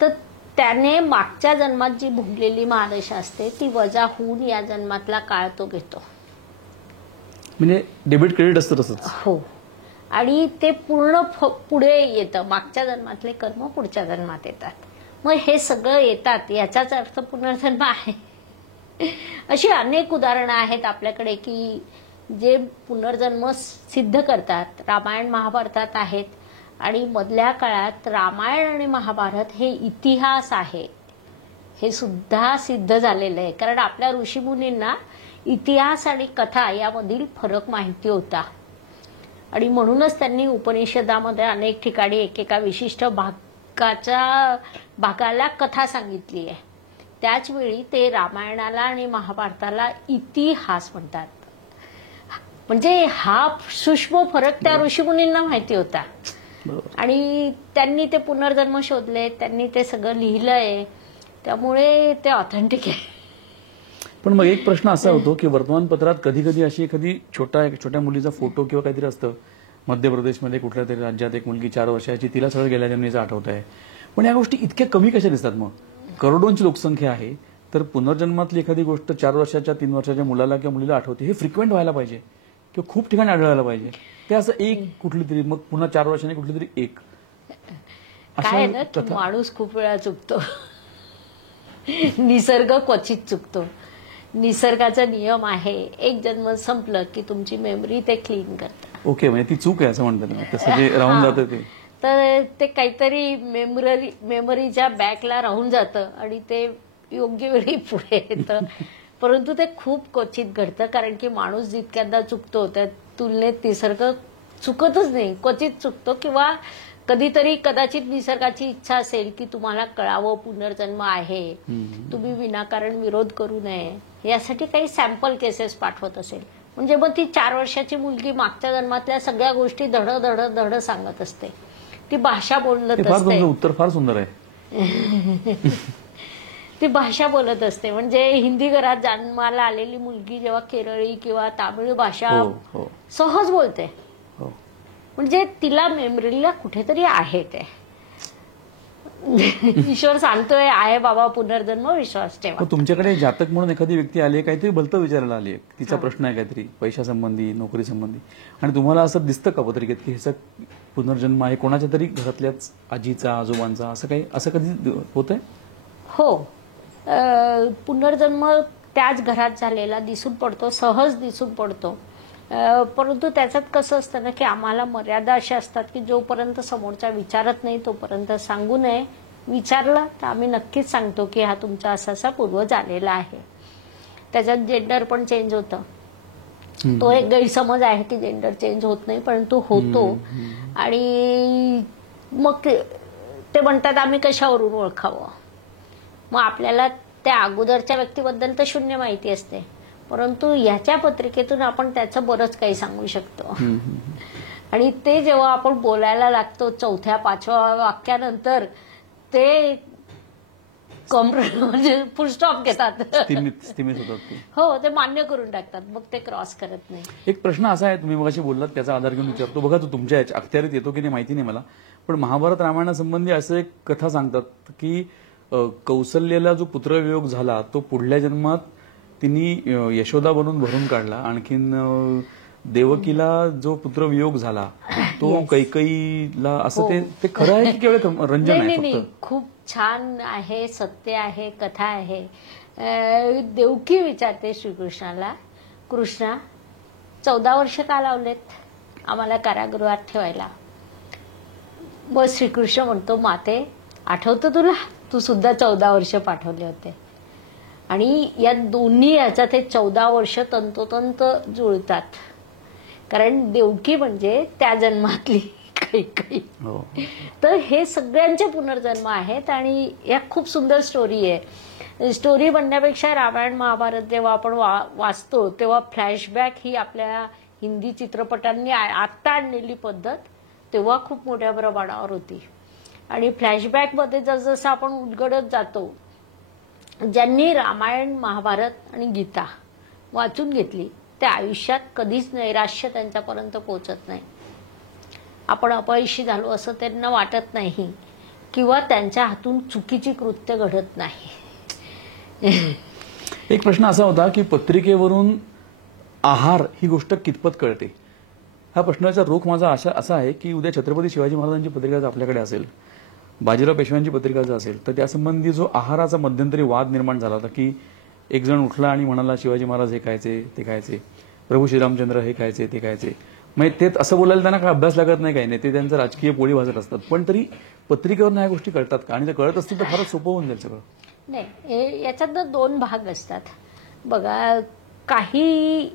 तर त्याने मागच्या जन्मात जी भोगलेली महादशा असते ती वजा होऊन या जन्मातला काळ तो घेतो. म्हणजे डेबिट क्रेडिट असतं तसंच. हो, आणि ते पूर्ण पुढे येतं. मागच्या जन्मातले कर्म पुढच्या जन्मात येतात. मग हे सगळं येतात याचाच अर्थ पुनर्जन्म आहे. अशी अनेक उदाहरणं आहेत आपल्याकडे की जे पुनर्जन्म सिद्ध करतात. रामायण महाभारतात आहेत, आणि मधल्या काळात रामायण आणि महाभारत हे इतिहास आहे हे सुद्धा सिद्ध झालेलं आहे. कारण आपल्या ऋषीमुनींना इतिहास आणि कथा यामधील फरक माहिती होता, आणि म्हणूनच त्यांनी उपनिषदामध्ये अनेक ठिकाणी एकेका विशिष्ट भागाला कथा सांगितली आहे. त्याचवेळी ते रामायणाला आणि महाभारताला इतिहास म्हणतात. म्हणजे हा सूक्ष्म फरक त्या ऋषीमुनींना माहिती होता, आणि त्यांनी ते पुनर्जन्म शोधले, त्यांनी ते सगळं लिहिलंय, त्यामुळे ते ऑथेंटिक आहे. पण मग एक प्रश्न असा होतो की वर्तमानपत्रात कधी कधी अशी एखादी छोट्या मुलीचा फोटो किंवा काहीतरी असतं. मध्य प्रदेशमध्ये कुठल्या तरी राज्यात एक मुलगी 4 वर्षाची, तिला सगळं गेल्या जन्मीचं आठवत आहे. पण या गोष्टी इतक्या कमी कशा दिसतात? मग करोडोंची लोकसंख्या आहे, तर पुनर्जन्मातली एखादी गोष्ट 4 वर्षाच्या 3 वर्षाच्या मुलाला किंवा मुलीला आठवते, हे फ्रिक्वेंट व्हायला पाहिजे किंवा खूप ठिकाणी आढळायला पाहिजे. ते असं एक कुठली तरी, मग पुन्हा 4 वर्षांनी कुठली तरी एक. काय ना की माणूस खूप वेळा चुकतो, निसर्ग क्वचित चुकतो. निसर्गाचा नियम आहे, एक जन्म संपलं की तुमची मेमरी ते क्लीन करतात. ओके, म्हणजे ती चूक आहे असं म्हणतात, तसं जे राहून जातं ते. तर ते काहीतरी मेमरीच्या बॅकला राहून जातं आणि ते योग्य वेळी पुढे येतं. परंतु ते खूप क्वचित घडतं, कारण की माणूस जितक्यांदा चुकतो त्या तुलनेत निसर्ग चुकतच नाही, क्वचित चुकतो. किंवा कधीतरी कदाचित निसर्गाची इच्छा असेल की तुम्हाला कळावं पुनर्जन्म आहे, तुम्ही विनाकारण विरोध करू नये, यासाठी काही सॅम्पल केसेस पाठवत असेल. म्हणजे मग ती 4 वर्षाची मुलगी मागच्या जन्मातल्या सगळ्या गोष्टी धड धड धड सांगत असते. ती भाषा बोलत असते. उत्तर फार सुंदर आहे. ती भाषा बोलत असते. म्हणजे हिंदी घरात जन्माला आलेली मुलगी जेव्हा केरळी किंवा तामिळ भाषा सहज बोलते, म्हणजे तिला मेमरीला कुठेतरी आहे ते. ईश्वर सांगतोय आहे बाबा पुनर्जन्म, विश्वास ठेवा. तुमच्याकडे जातक म्हणून एखादी व्यक्ती आली, काहीतरी भलतं विचारायला आली, तिचा प्रश्न आहे काहीतरी पैशासंबंधी, नोकरी संबंधी, आणि तुम्हाला असं दिसतं का पत्रिकेत की ह्याचा पुनर्जन्म आहे कोणाच्या तरी घरातल्याच आजीचा, आजोबांचा, असं कधी होतंय? हो, पुनर्जन्म त्याच घरात झालेला दिसून पडतो, सहज दिसून पडतो. परंतु त्याच्यात कसं असतं ना की आम्हाला मर्यादा अशा असतात की जोपर्यंत समोरचा विचारत नाही तोपर्यंत सांगू नये. विचारलं तर आम्ही नक्कीच सांगतो की हा तुमचा असा पूर्वज आलेला आहे. त्याच्यात जेंडर पण चेंज होतं. तो एक गैरसमज आहे की जेंडर चेंज होत नाही, परंतु होतो. आणि मग ते म्हणतात आम्ही कशावरून ओळखावं. मग आपल्याला त्या अगोदरच्या व्यक्तीबद्दल तर शून्य माहिती असते, परंतु ह्याच्या पत्रिकेतून आपण त्याचं बरंच काही सांगू शकतो. आणि ते जेव्हा आपण बोलायला लागतो 4-5व्या वाक्यानंतर ते म्हणजे फुल स्टॉप घेतात. स्थिमित होतात ते. हो, ते मान्य करून टाकतात, मग ते क्रॉस करत नाही. एक प्रश्न असा आहे, तुम्ही मगाशी बोललात त्याचा आधार घेऊन विचारतो. बघा, तो तुमच्या अखत्यारीत येतो की नाही माहिती नाही मला, पण महाभारत रामायणासंबंधी असं एक कथा सांगतात की कौसल्याला जो पुत्रवियोग झाला तो पुढल्या जन्मात तिने यशोदा बनून भरून काढला. आणखीन देवकीला जो पुत्रवियोग झाला तो कैकईला, असं ते खरं आहे की केवळ रंजन आहे? नाही, खूप छान आहे, सत्य आहे, कथा आहे. देवकी विचारते श्रीकृष्णाला, कृष्णा 14 वर्ष का लावलेत आम्हाला कारागृहात ठेवायला? मग श्रीकृष्ण म्हणतो, माते आठवतं तुला, तू सुद्धा 14 वर्ष पाठवले होते. आणि या दोन्ही याच्यात हे 14 वर्ष तंतोतंत जुळतात, कारण देवकी म्हणजे त्या जन्मातली कैकई. तर हे सगळ्यांचे पुनर्जन्म आहेत आणि या खूप सुंदर स्टोरी आहे. स्टोरी म्हणण्यापेक्षा रामायण महाभारत जेव्हा आपण वाचतो तेव्हा फ्लॅशबॅक ही आपल्या हिंदी चित्रपटांनी आत्ता आणलेली पद्धत तेव्हा खूप मोठ्या प्रमाणावर होती. आणि फ्लॅशबॅकमध्ये जसजसं आपण उलगडत जातो, ज्यांनी रामायण महाभारत आणि गीता वाचून घेतली त्या आयुष्यात कधीच नैराश्य त्यांच्यापर्यंत पोहोचत नाही. आपण अपयशी झालो असं त्यांना वाटत नाही किंवा त्यांच्या हातून चुकीची कृत्य घडत नाही. एक प्रश्न असा होता की पत्रिकेवरून आहार ही गोष्ट कितपत कळते? हा प्रश्नाचा रोख माझा असा आहे की उद्या छत्रपती शिवाजी महाराजांची पत्रिका आपल्याकडे असेल, बाजीराव पेशव्यांची पत्रिका जर असेल, तर त्यासंबंधी जो आहाराचा मध्यंतरी वाद निर्माण झाला होता की एक जण उठला आणि म्हणाला शिवाजी महाराज हे खायचे ते खायचे, प्रभू श्रीरामचंद्र हे खायचे ते खायचे. म्हणजे ते असं बोलायला त्यांना काय अभ्यास लागत नाही, काही नाही, ते त्यांचं राजकीय पोळी भाजत असतात. पण तरी पत्रिकेवर ह्या गोष्टी कळतात का? आणि ते कळत असतील तर फारच सोपं होऊन जाईल सगळं. नाही, याच्यात 2 भाग असतात. बघा, काही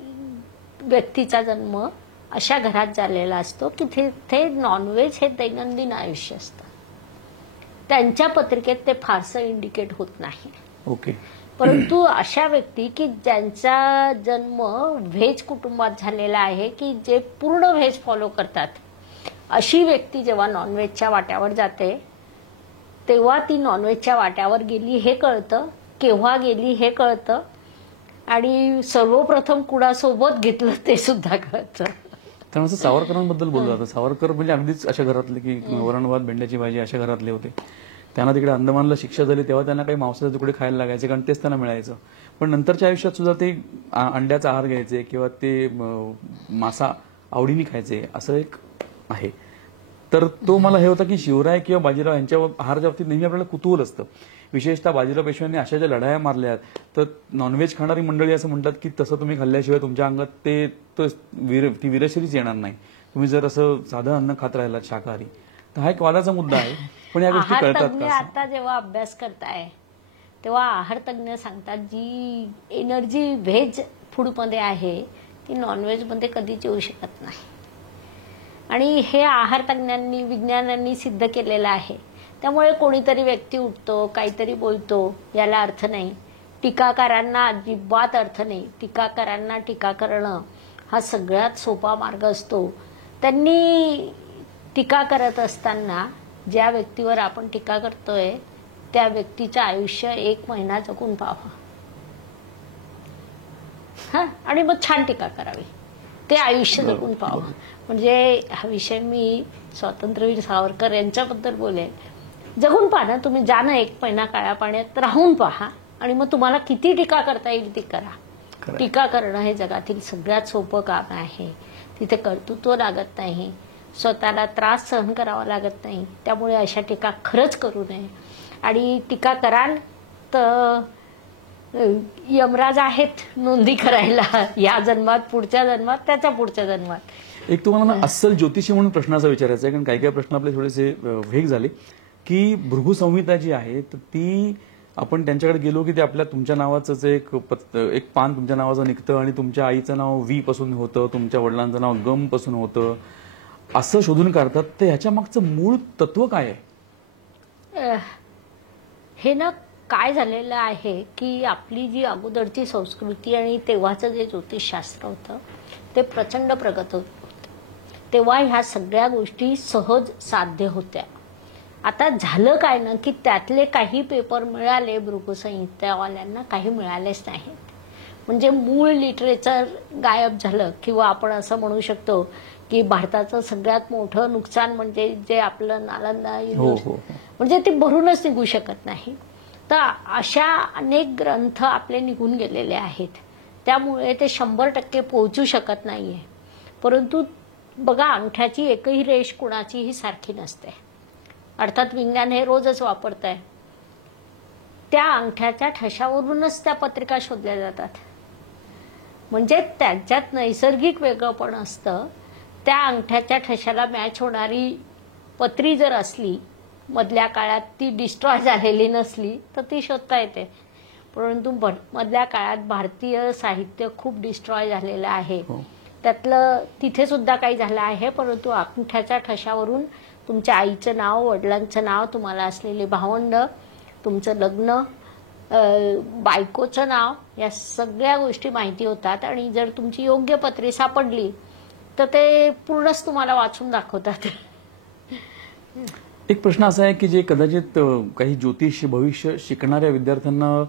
व्यक्तीचा जन्म अशा घरात झालेला असतो की तिथे नॉनव्हेज हे दैनंदिन आयुष्य असतं, त्यांच्या पत्रिकेत ते फारसं इंडिकेट होत नाही. ओके. परंतु अशा व्यक्ती की ज्यांचा जन्म व्हेज कुटुंबात झालेला आहे, की जे पूर्ण व्हेज फॉलो करतात, अशी व्यक्ती जेव्हा नॉनव्हेजच्या वाट्यावर जाते तेव्हा ती नॉनव्हेजच्या वाट्यावर गेली हे कळतं, केव्हा गेली हे कळतं, आणि सर्वप्रथम कुणासोबत घेतलं ते सुद्धा कळतं. कारण असं सावरकरांबद्दल बोललं जातं. सावरकर म्हणजे अगदीच अशा घरातले की वरण भात भेंड्याची भाजी अशा घरातले होते. त्यांना तिकडे अंदमानला शिक्षा झाली तेव्हा त्यांना काही मांसाचे तुकडे खायला लागायचे, कारण तेच त्यांना मिळायचं. पण नंतरच्या आयुष्यात सुद्धा ते अंड्याचा आहार घ्यायचे किंवा ते मासा आवडीने खायचे, असं एक आहे. तर तो मला हे होता की शिवराय किंवा बाजीराव यांच्या आहाराच्या बाबतीत नेहमी आपल्याला कुतूहल असतं. विशेषतः बाजीराव पेशव्यांनी अशा ज्या लढाया मारल्या, तर नॉनव्हेज खाणारी मंडळी असं म्हणतात की तसं तुम्ही खाल्ल्याशिवाय तुमच्या अंगात ती वीरशैलीच येणार नाही. तुम्ही जर असं साधं अन्न खात राहिलात शाकाहारी, तर हा एक वादाचा मुद्दा आहे. पण या गोष्टी कळतात का? आता जेव्हा अभ्यास करताय तेव्हा आहार तज्ञ सांगतात जी एनर्जी व्हेज फूडमध्ये आहे ती नॉनव्हेजमध्ये कधीच येऊ शकत नाही. आणि हे आहार तज्ञांनी, विज्ञानांनी सिद्ध केलेलं आहे. त्यामुळे कोणीतरी व्यक्ती उठतो, काहीतरी बोलतो, याला अर्थ नाही. टीकाकारांना अजिबात अर्थ नाही. टीकाकारांना टीका करणं हा सगळ्यात सोपा मार्ग असतो. त्यांनी टीका करत असताना ज्या व्यक्तीवर आपण टीका करतोय त्या व्यक्तीचं आयुष्य 1 महिना जगून पाहावं, आणि मग छान टीका करावी, ते आयुष्य जगून पाहावं. म्हणजे हा विषय मी स्वातंत्र्यवीर सावरकर यांच्याबद्दल बोलेन. जगून पहा ना तुम्ही, जा ना 1 महिना काळ्या पाण्यात राहून पहा, आणि मग तुम्हाला किती टीका करता येईल ती करा. टीका करणं हे जगातील सगळ्यात सोपं काम आहे. तिथे कर्तृत्व लागत नाही, स्वतःला त्रास सहन करावा लागत नाही. त्यामुळे अशा टीका खरंच करू नये. आणि टीका कराल तर यमराज आहेत नोंदी करायला, या जन्मात, पुढच्या जन्मात, त्याच्या पुढच्या जन्मात. एक तुम्हाला अस्सल ज्योतिषी म्हणून प्रश्न असा विचारायचा आहे, कारण काही काही प्रश्न आपले थोडेसे वेग झाले, की भृगु संहिता जी आहे तर ती आपण त्यांच्याकडे गेलो की ते आपल्या तुमच्या नावाचंच एक पान तुमच्या नावाचं निघतं, आणि तुमच्या आईचं नाव व्ही पासून होतं, तुमच्या वडिलांचं नाव गम पासून होतं, असं शोधून काढतात. तर ह्याच्या मागचं मूळ तत्व काय आहे? हे ना काय झालेलं आहे की आपली जी अगोदरची संस्कृती आणि तेव्हाचं जे ज्योतिषशास्त्र होतं ते प्रचंड प्रगत होतं. तेव्हा ह्या सगळ्या गोष्टी सहज साध्य होत्या. आता झालं काय ना की त्यातले काही पेपर मिळाले भृगुसंहितावाल्यांना, काही मिळालेच नाहीत. म्हणजे मूळ लिटरेचर गायब झालं. किंवा आपण असं म्हणू शकतो की भारताचं सगळ्यात मोठं नुकसान म्हणजे जे आपलं नालंदा युनिव्हर्सिटी, म्हणजे ते भरूनच निघू शकत नाही. तर अशा अनेक ग्रंथ आपले निघून गेलेले आहेत. त्यामुळे ते 100% पोहोचू शकत नाहीये. परंतु बघा, अंगठ्याची एकही रेष कुणाचीही सारखी नसते. अर्थात विज्ञान हे रोजच वापरत आहे. त्या अंगठ्याच्या ठशावरूनच त्या पत्रिका शोधल्या जातात. म्हणजे त्यांच्यात नैसर्गिक वेगळंपण असतं. त्या अंगठ्याच्या ठशाला मॅच होणारी पत्री जर असली, मधल्या काळात ती डिस्ट्रॉय झालेली नसली तर ती शोधता येते. परंतु मधल्या काळात भारतीय साहित्य खूप डिस्ट्रॉय झालेलं आहे. त्यातलं तिथे सुद्धा काही झालं आहे. परंतु अंगठ्याच्या ठशावरून तुमच्या आईचं नाव, वडिलांचं नाव, तुम्हाला असलेले भावंड, तुमचं लग्न, बायकोचं नाव, या सगळ्या गोष्टी माहिती होतात. आणि जर तुमची योग्य पत्रे सापडली तर ते पूर्णच तुम्हाला वाचून दाखवतात. एक प्रश्न असा आहे की जे कदाचित काही ज्योतिष भविष्य शिकणाऱ्या विद्यार्थ्यांना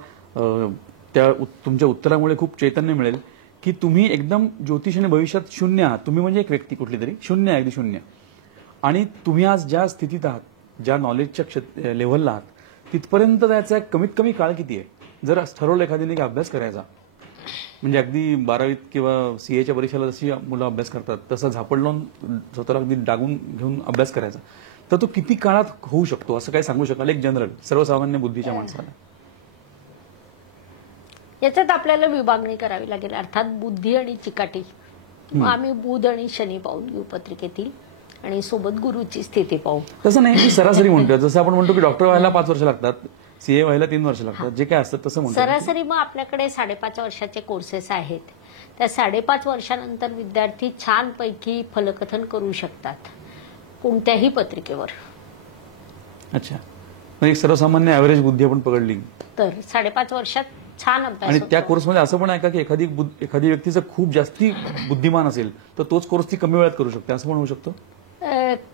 त्या तुमच्या उत्तरामुळे खूप चैतन्य मिळेल की तुम्ही एकदम ज्योतिष आणि भविष्यात शून्य आहात. तुम्ही म्हणजे एक व्यक्ती कुठली तरी शून्य, अगदी शून्य. आणि तुम्ही आज ज्या स्थितीत आहात, ज्या नॉलेजच्या लेव्हलला आहात, तिथपर्यंत जायचा कमीत कमी काळ किती आहे? जर ठरवलं एखाद्याने की अभ्यास करायचा, म्हणजे अगदी 12वीत किंवा सीएच्या परीक्षेला जशी मुलं अभ्यास करतात तसं झापड लावून स्वतःला अगदी डागून घेऊन अभ्यास करायचा, तर तो किती काळात होऊ शकतो असं काय सांगू शकाल एक जनरल सर्वसामान्य बुद्धीच्या माणसाला? याच्यात आपल्याला विभागणी करावी लागेल. अर्थात बुद्धी आणि चिकाटी. मग आम्ही बुध आणि शनी पाहून घेऊ पत्रिकेतील, आणि सोबत गुरुची स्थिती पाहू. तसं नाही, मी सरासरी म्हणतोय. जसं आपण म्हणतो की डॉक्टर व्हायला 5 वर्ष लागतात, सीए व्हायला 3 वर्ष लागतात, जे काय असतं तसं म्हणतो. सरासरी मग आपल्याकडे 5.5 वर्षाचे कोर्सेस आहेत. त्या 5.5 वर्षानंतर विद्यार्थी छानपैकी फलकथन करू शकतात कोणत्याही पत्रिकेवर. अच्छा, एक सर्वसामान्य ऍव्हरेज बुद्धी आपण पकडली तर 5.5 वर्षात छान अभ्यास. आणि त्या कोर्समध्ये असं पण आहे का की एखादी व्यक्ती जर खूप जास्ती बुद्धिमान असेल तर तोच कोर्स ती कमी वेळात करू शकते, असं पण होऊ शकतं?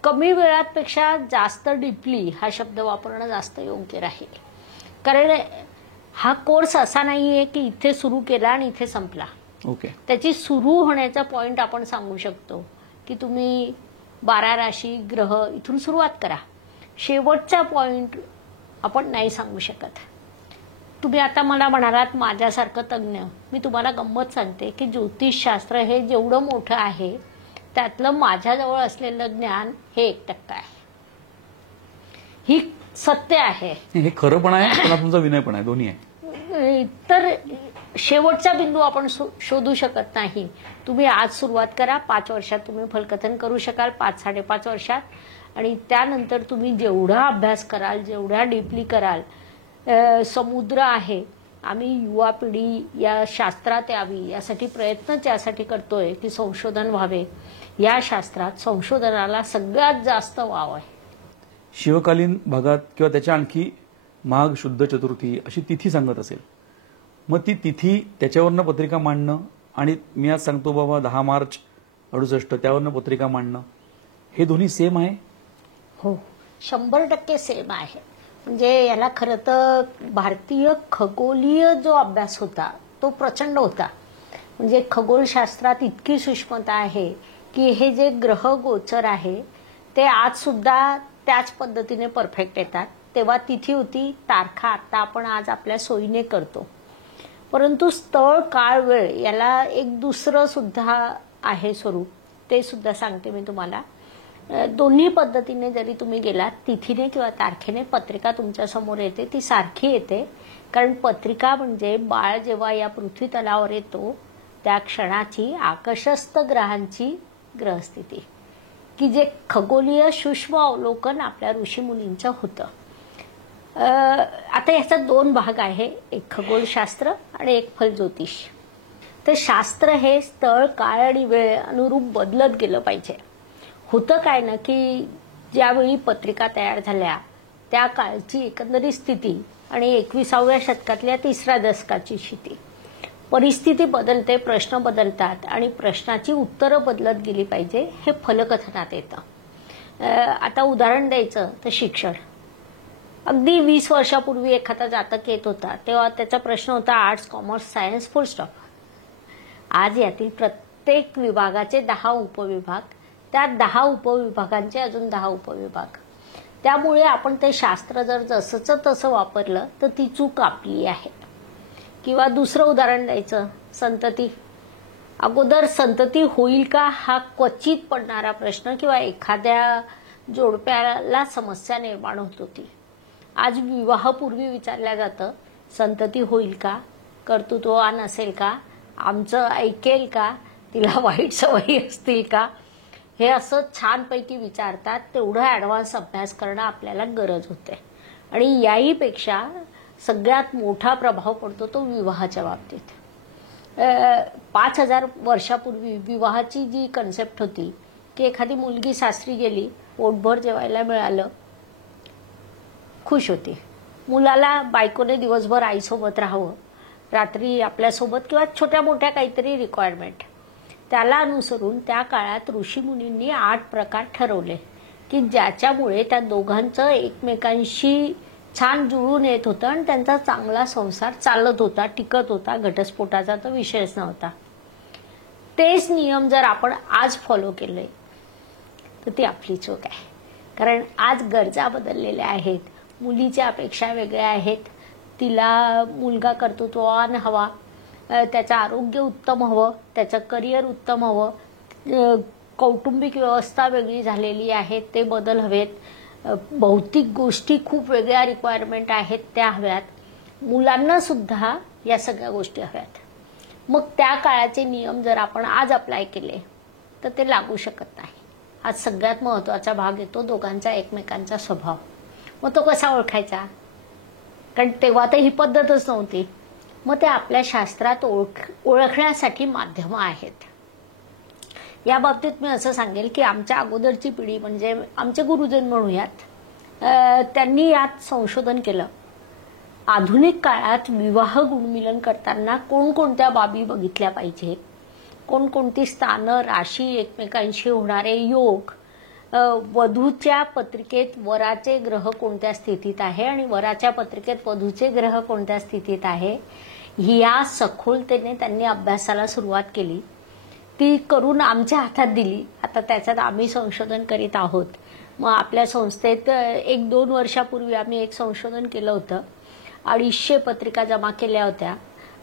कमी वेळापेक्षा जास्त डीपली हा शब्द वापरणं जास्त योग्य राहील. कारण हा कोर्स असा नाहीये की इथे सुरू केला आणि इथे संपला. ओके. त्याची सुरू होण्याचा पॉइंट आपण सांगू शकतो की तुम्ही 12 राशी ग्रह इथून सुरुवात करा. शेवटचा पॉइंट आपण नाही सांगू शकत. तुम्ही आता मला म्हणालात माझ्यासारखं तज्ज्ञ, मी तुम्हाला गंमत सांगते की ज्योतिषशास्त्र हे जेवढं मोठं आहे त्यातलं माझ्याजवळ असलेलं ज्ञान हे 1% आहे. ही सत्य आहे. हे खरं पण आहे, पण तुमचा विनय पण आहे, दोन्ही आहे. तर शेवटचा बिंदू आपण शोधू शकत नाही. तुम्ही आज सुरुवात करा, 5 वर्षात तुम्ही फलकथन करू शकाल, 5-5.5 वर्षात. आणि त्यानंतर तुम्ही जेवढा अभ्यास कराल, जेवढा डीपली कराल, समुद्र आहे. आम्ही युवा पिढी या शास्त्रात यावी यासाठी प्रयत्न त्यासाठी करतोय की संशोधन व्हावे. या शास्त्रात संशोधनाला सगळ्यात जास्त वाव आहे. शिवकालीन भागात किंवा त्याच्या आणखी माघ शुद्ध चतुर्थी अशी तिथी सांगत असेल, मग ती तिथी त्याच्यावरनं पत्रिका मांडणं आणि मी आज सांगतो बाबा 10 मार्च 68 त्यावरनं पत्रिका मांडणं, हे दोन्ही सेम आहे? हो, 100% सेम आहे. म्हणजे याला खरं तर भारतीय खगोलीय जो अभ्यास होता तो प्रचंड होता. म्हणजे खगोलशास्त्रात इतकी सूक्ष्मता आहे की हे जे ग्रह गोचर आहे ते आज सुद्धा त्याच पद्धतीने परफेक्ट येतात. तेव्हा तिथी होती, तारखा आता आपण आज आपल्या सोयीने करतो. परंतु स्थळ, काळ, वेळ याला एक दुसरं सुद्धा आहे स्वरूप, ते सुद्धा सांगते मी तुम्हाला. दोन्ही पद्धतीने जरी तुम्ही गेलात, तिथीने किंवा तारखेने पत्रिका तुमच्या समोर येते, ती सारखी येते. कारण पत्रिका म्हणजे बाळ जेव्हा या पृथ्वी तलावर येतो त्या क्षणाची आकाशस्थ ग्रहांची ग्रहस्थिती, की जे खगोलीय सूक्ष्म अवलोकन आपल्या ऋषीमुनींचं होतं. आता याचा 2 भाग आहे, एक खगोलशास्त्र आणि एक फलज्योतिष. ते शास्त्र हे स्थळ, काळ आणि वेळ अनुरूप बदलत गेलं पाहिजे. होतं काय ना की ज्यावेळी पत्रिका तयार झाल्या त्या काळची एकंदरीत स्थिती आणि 21व्या शतकातल्या तिसऱ्या दशकाची स्थिती. परिस्थिती बदलते, प्रश्न बदलतात आणि प्रश्नाची उत्तरं बदलत गेली पाहिजे हे फलकथनात येतं. आता उदाहरण द्यायचं तर शिक्षण. अगदी 20 वर्षापूर्वी एखादा जातक येत होता तेव्हा त्याचा प्रश्न होता आर्ट्स, कॉमर्स, सायन्स, फुल स्टॉप. आज यातील प्रत्येक विभागाचे 10 उपविभाग, त्या 10 उपविभागांचे अजून 10 उपविभाग. त्यामुळे आपण ते शास्त्र जर जसंच तसं वापरलं तर ती चूक आपली आहे. किंवा दुसरं उदाहरण द्यायचं, संतती. अगोदर संतती होईल का हा क्वचित पडणारा प्रश्न किंवा एखाद्या जोडप्याला समस्या निर्माण होत होती. आज विवाहापूर्वी विचारलं जातं, संतती होईल का, कर्तृत्ववान असेल का, आमचं ऐकेल का, तिला वाईट सवयी असतील का, हे असं छानपैकी विचारतात. तेवढं ॲडव्हान्स अभ्यास करणं आपल्याला गरज होते. आणि याहीपेक्षा सगळ्यात मोठा प्रभाव पडतो तो विवाहाच्या बाबतीत. 5000 वर्षापूर्वी विवाहाची जी कन्सेप्ट होती की एखादी मुलगी सासरी गेली, पोटभर जेवायला मिळालं, खुश होती. मुलाला बायकोने दिवसभर आईसोबत राहावं, रात्री आपल्यासोबत, किंवा छोट्या मोठ्या काहीतरी रिक्वायरमेंट. त्याला अनुसरून त्या काळात ऋषीमुनींनी 8 प्रकार ठरवले की ज्याच्यामुळे त्या दोघांचं एकमेकांशी छान जुळून येत होतं आणि त्यांचा चांगला संसार चालत होता, टिकत होता. घटस्फोटाचा तर विषयच नव्हता. तेच नियम जर आपण आज फॉलो केले तर ती आपली चूक आहे. कारण आज गरजा बदललेल्या आहेत, मुलीच्या अपेक्षा वेगळ्या आहेत. तिला मुलगा कर्तृत्ववान हवा, त्याचं आरोग्य उत्तम हवं, त्याचं करिअर उत्तम हवं, कौटुंबिक व्यवस्था वेगळी झालेली आहे, ते बदल हवेत, भौतिक गोष्टी खूप वेगळ्या रिक्वायरमेंट आहेत त्या हव्यात. मुलांना सुद्धा या सगळ्या गोष्टी हव्यात. मग त्या काळाचे नियम जर आपण आज अप्लाय केले तर ते लागू शकत नाही. आज सगळ्यात महत्त्वाचा भाग येतो दोघांचा एकमेकांचा स्वभाव. मग तो कसा ओळखायचा? कारण तेव्हा तर ही पद्धतच नव्हती. मग ते आपल्या शास्त्रात ओळखण्यासाठी माध्यमं आहेत. या बाबतीत मी असं सांगेल की आमच्या अगोदरची पिढी म्हणजे आमचे गुरुजन म्हणूयात, त्यांनी यात संशोधन केलं. आधुनिक काळात विवाह गुणमिलन करताना कोणकोणत्या बाबी बघितल्या पाहिजे, कोणकोणती स्थानं, राशी, एकमेकांशी होणारे योग, वधूच्या पत्रिकेत वराचे ग्रह कोणत्या स्थितीत आहे आणि वराच्या पत्रिकेत वधूचे ग्रह कोणत्या स्थितीत आहे, या सखोलतेने त्यांनी अभ्यासाला सुरुवात केली. ती करून आमच्या हातात दिली. आता त्याच्यात आम्ही संशोधन करीत आहोत. मग आपल्या संस्थेत 1-2 वर्षापूर्वी आम्ही एक संशोधन केलं होतं. 250 पत्रिका जमा केल्या होत्या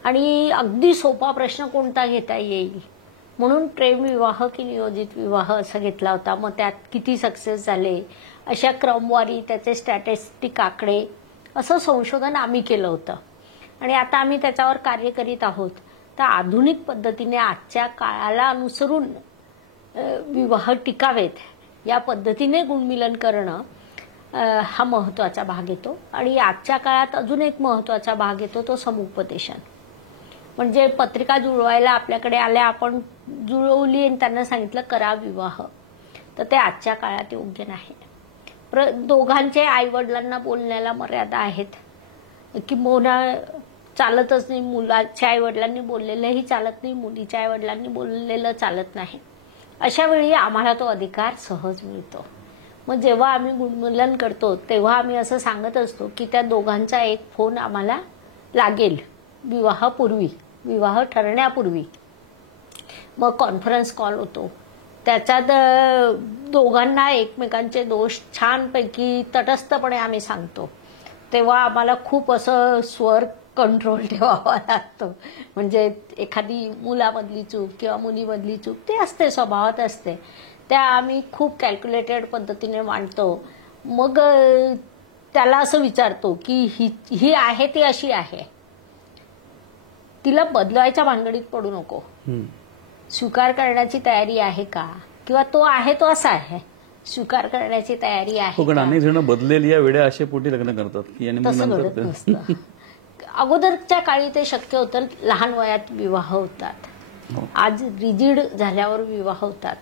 आणि अगदी सोपा प्रश्न कोणता घेता येईल म्हणून प्रेम विवाह की नियोजित विवाह असा घेतला होता. मग त्यात किती सक्सेस झाले, अशा क्रमवारी, त्याचे स्टॅटिस्टिक आकडे, असं संशोधन आम्ही केलं होतं. आणि आता आम्ही त्याच्यावर कार्य करीत आहोत. तर आधुनिक पद्धतीने आजच्या काळाला अनुसरून विवाह टिकावेत या पद्धतीने गुणमिलन करणं हा महत्त्वाचा भाग येतो. आणि आजच्या काळात अजून एक महत्त्वाचा भाग येतो तो समुपदेशन. म्हणजे पत्रिका जुळवायला आपल्याकडे आल्या, आपण जुळवली आणि त्यांना सांगितलं करा विवाह, तर ते आजच्या काळात योग्य नाही. दोघांचे आईवडिलांना बोलण्याला मर्यादा आहेत. किंबहुना चालतच नाही, मुलाच्या आईवडिलांनी बोललेलंही चालत नाही, मुलीच्या आईवडिलांनी बोललेलं चालत नाही. अशा वेळी आम्हाला तो अधिकार सहज मिळतो. मग जेव्हा आम्ही गुणमिलन करतो तेव्हा आम्ही असं सांगत असतो की त्या दोघांचा एक फोन आम्हाला लागेल विवाहापूर्वी, विवाह ठरण्यापूर्वी. मग कॉन्फरन्स कॉल होतो. त्याच्यात दोघांना एकमेकांचे दोष छानपैकी तटस्थपणे आम्ही सांगतो. तेव्हा आम्हाला खूप असं स्वर कंट्रोल ठेवावा लागतो. म्हणजे एखादी मुलामधली चूक किंवा मुलीमधली चूक ते असते, स्वभावात असते, त्या आम्ही खूप कॅल्क्युलेटेड पद्धतीने मांडतो. मग त्याला असं विचारतो की ही आहे ती अशी आहे, तिला बदलायच्या भानगडीत पडू नको, स्वीकार करण्याची तयारी आहे का, किंवा तो आहे तो असा आहे, स्वीकार करण्याची तयारी आहे का? अनेक जण बदलेली या वेळा असे पोटी लग्न करतात की तसं घडत नसतं. अगोदरच्या काळी ते शक्य होतं, लहान वयात विवाह होतात. आज रिजिड झाल्यावर विवाह होतात.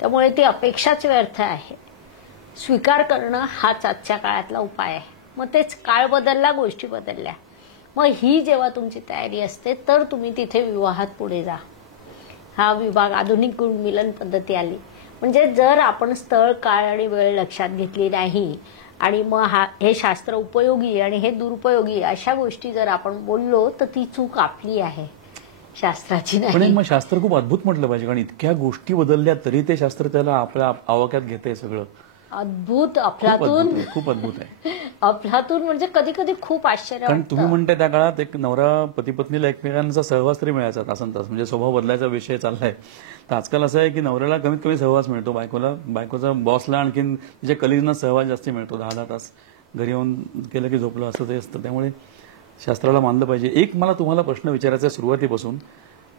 त्यामुळे ती अपेक्षाच व्यर्थ आहे. स्वीकार करणं हाच आजच्या काळातला उपाय आहे. मग तेच काळ बदलला, गोष्टी बदलल्या. मग ही जेव्हा तुमची तयारी असते तर तुम्ही तिथे विवाहात पुढे जा. हा विभाग आधुनिक गुणमिलन पद्धती आली. म्हणजे जर आपण स्थळ, काळ आणि वेळ लक्षात घेतली नाही आणि मग हे शास्त्र उपयोगी आणि हे दुरुपयोगी अशा गोष्टी जर आपण बोललो तर ती चूक आपली आहे, शास्त्राची पण नाही. मग शास्त्र खूप अद्भुत म्हटलं पाहिजे, कारण इतक्या गोष्टी बदलल्या तरी ते शास्त्र त्याला आपल्या आवाक्यात घेते सगळं. अद्भुत, अफलातून. खूप अद्भुत आहे. अफलातून म्हणजे कधी कधी खूप आश्चर्य कारण तुम्ही वाटतं. म्हणताय त्या काळात एक नवरा पती पत्नीला एकमेकांचा सहवास तरी मिळायचा तासन तास, म्हणजे स्वभाव बदलायचा विषय चाललाय. तर आजकाल असं आहे की नवऱ्याला कमीत कमी सहवास मिळतो, बायकोचा बॉसला आणखीन तिच्या कलिजना सहवास जास्ती मिळतो. 10-10 तास घरी येऊन केलं की झोपलं असं ते असतं. त्यामुळे शास्त्राला मानलं पाहिजे. एक मला तुम्हाला प्रश्न विचारायचा आहे सुरुवातीपासून,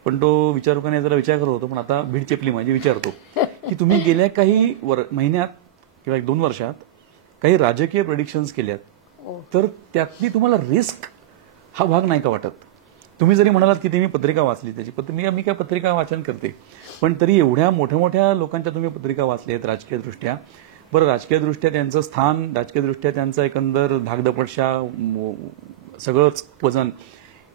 पण तो विचारू का नाही जरा विचार करत होतो, पण आता भीड चेपली माझी, विचारतो की तुम्ही गेल्या काही महिन्यात किंवा 1-2 वर्षात काही राजकीय प्रेडिक्शन्स केल्यात, तर त्यातली तुम्हाला रिस्क हा भाग नाही का वाटत? तुम्ही जरी म्हणालात की मी पत्रिका वाचली त्याची, मी काय पत्रिका वाचन करते, पण तरी एवढ्या मोठ्या मोठ्या लोकांच्या तुम्ही पत्रिका वाचल्या आहेत राजकीयदृष्ट्या. बरं, राजकीयदृष्ट्या त्यांचं स्थान, राजकीयदृष्ट्या त्यांचा एकंदर धाकदपटशा, सगळंच वजन,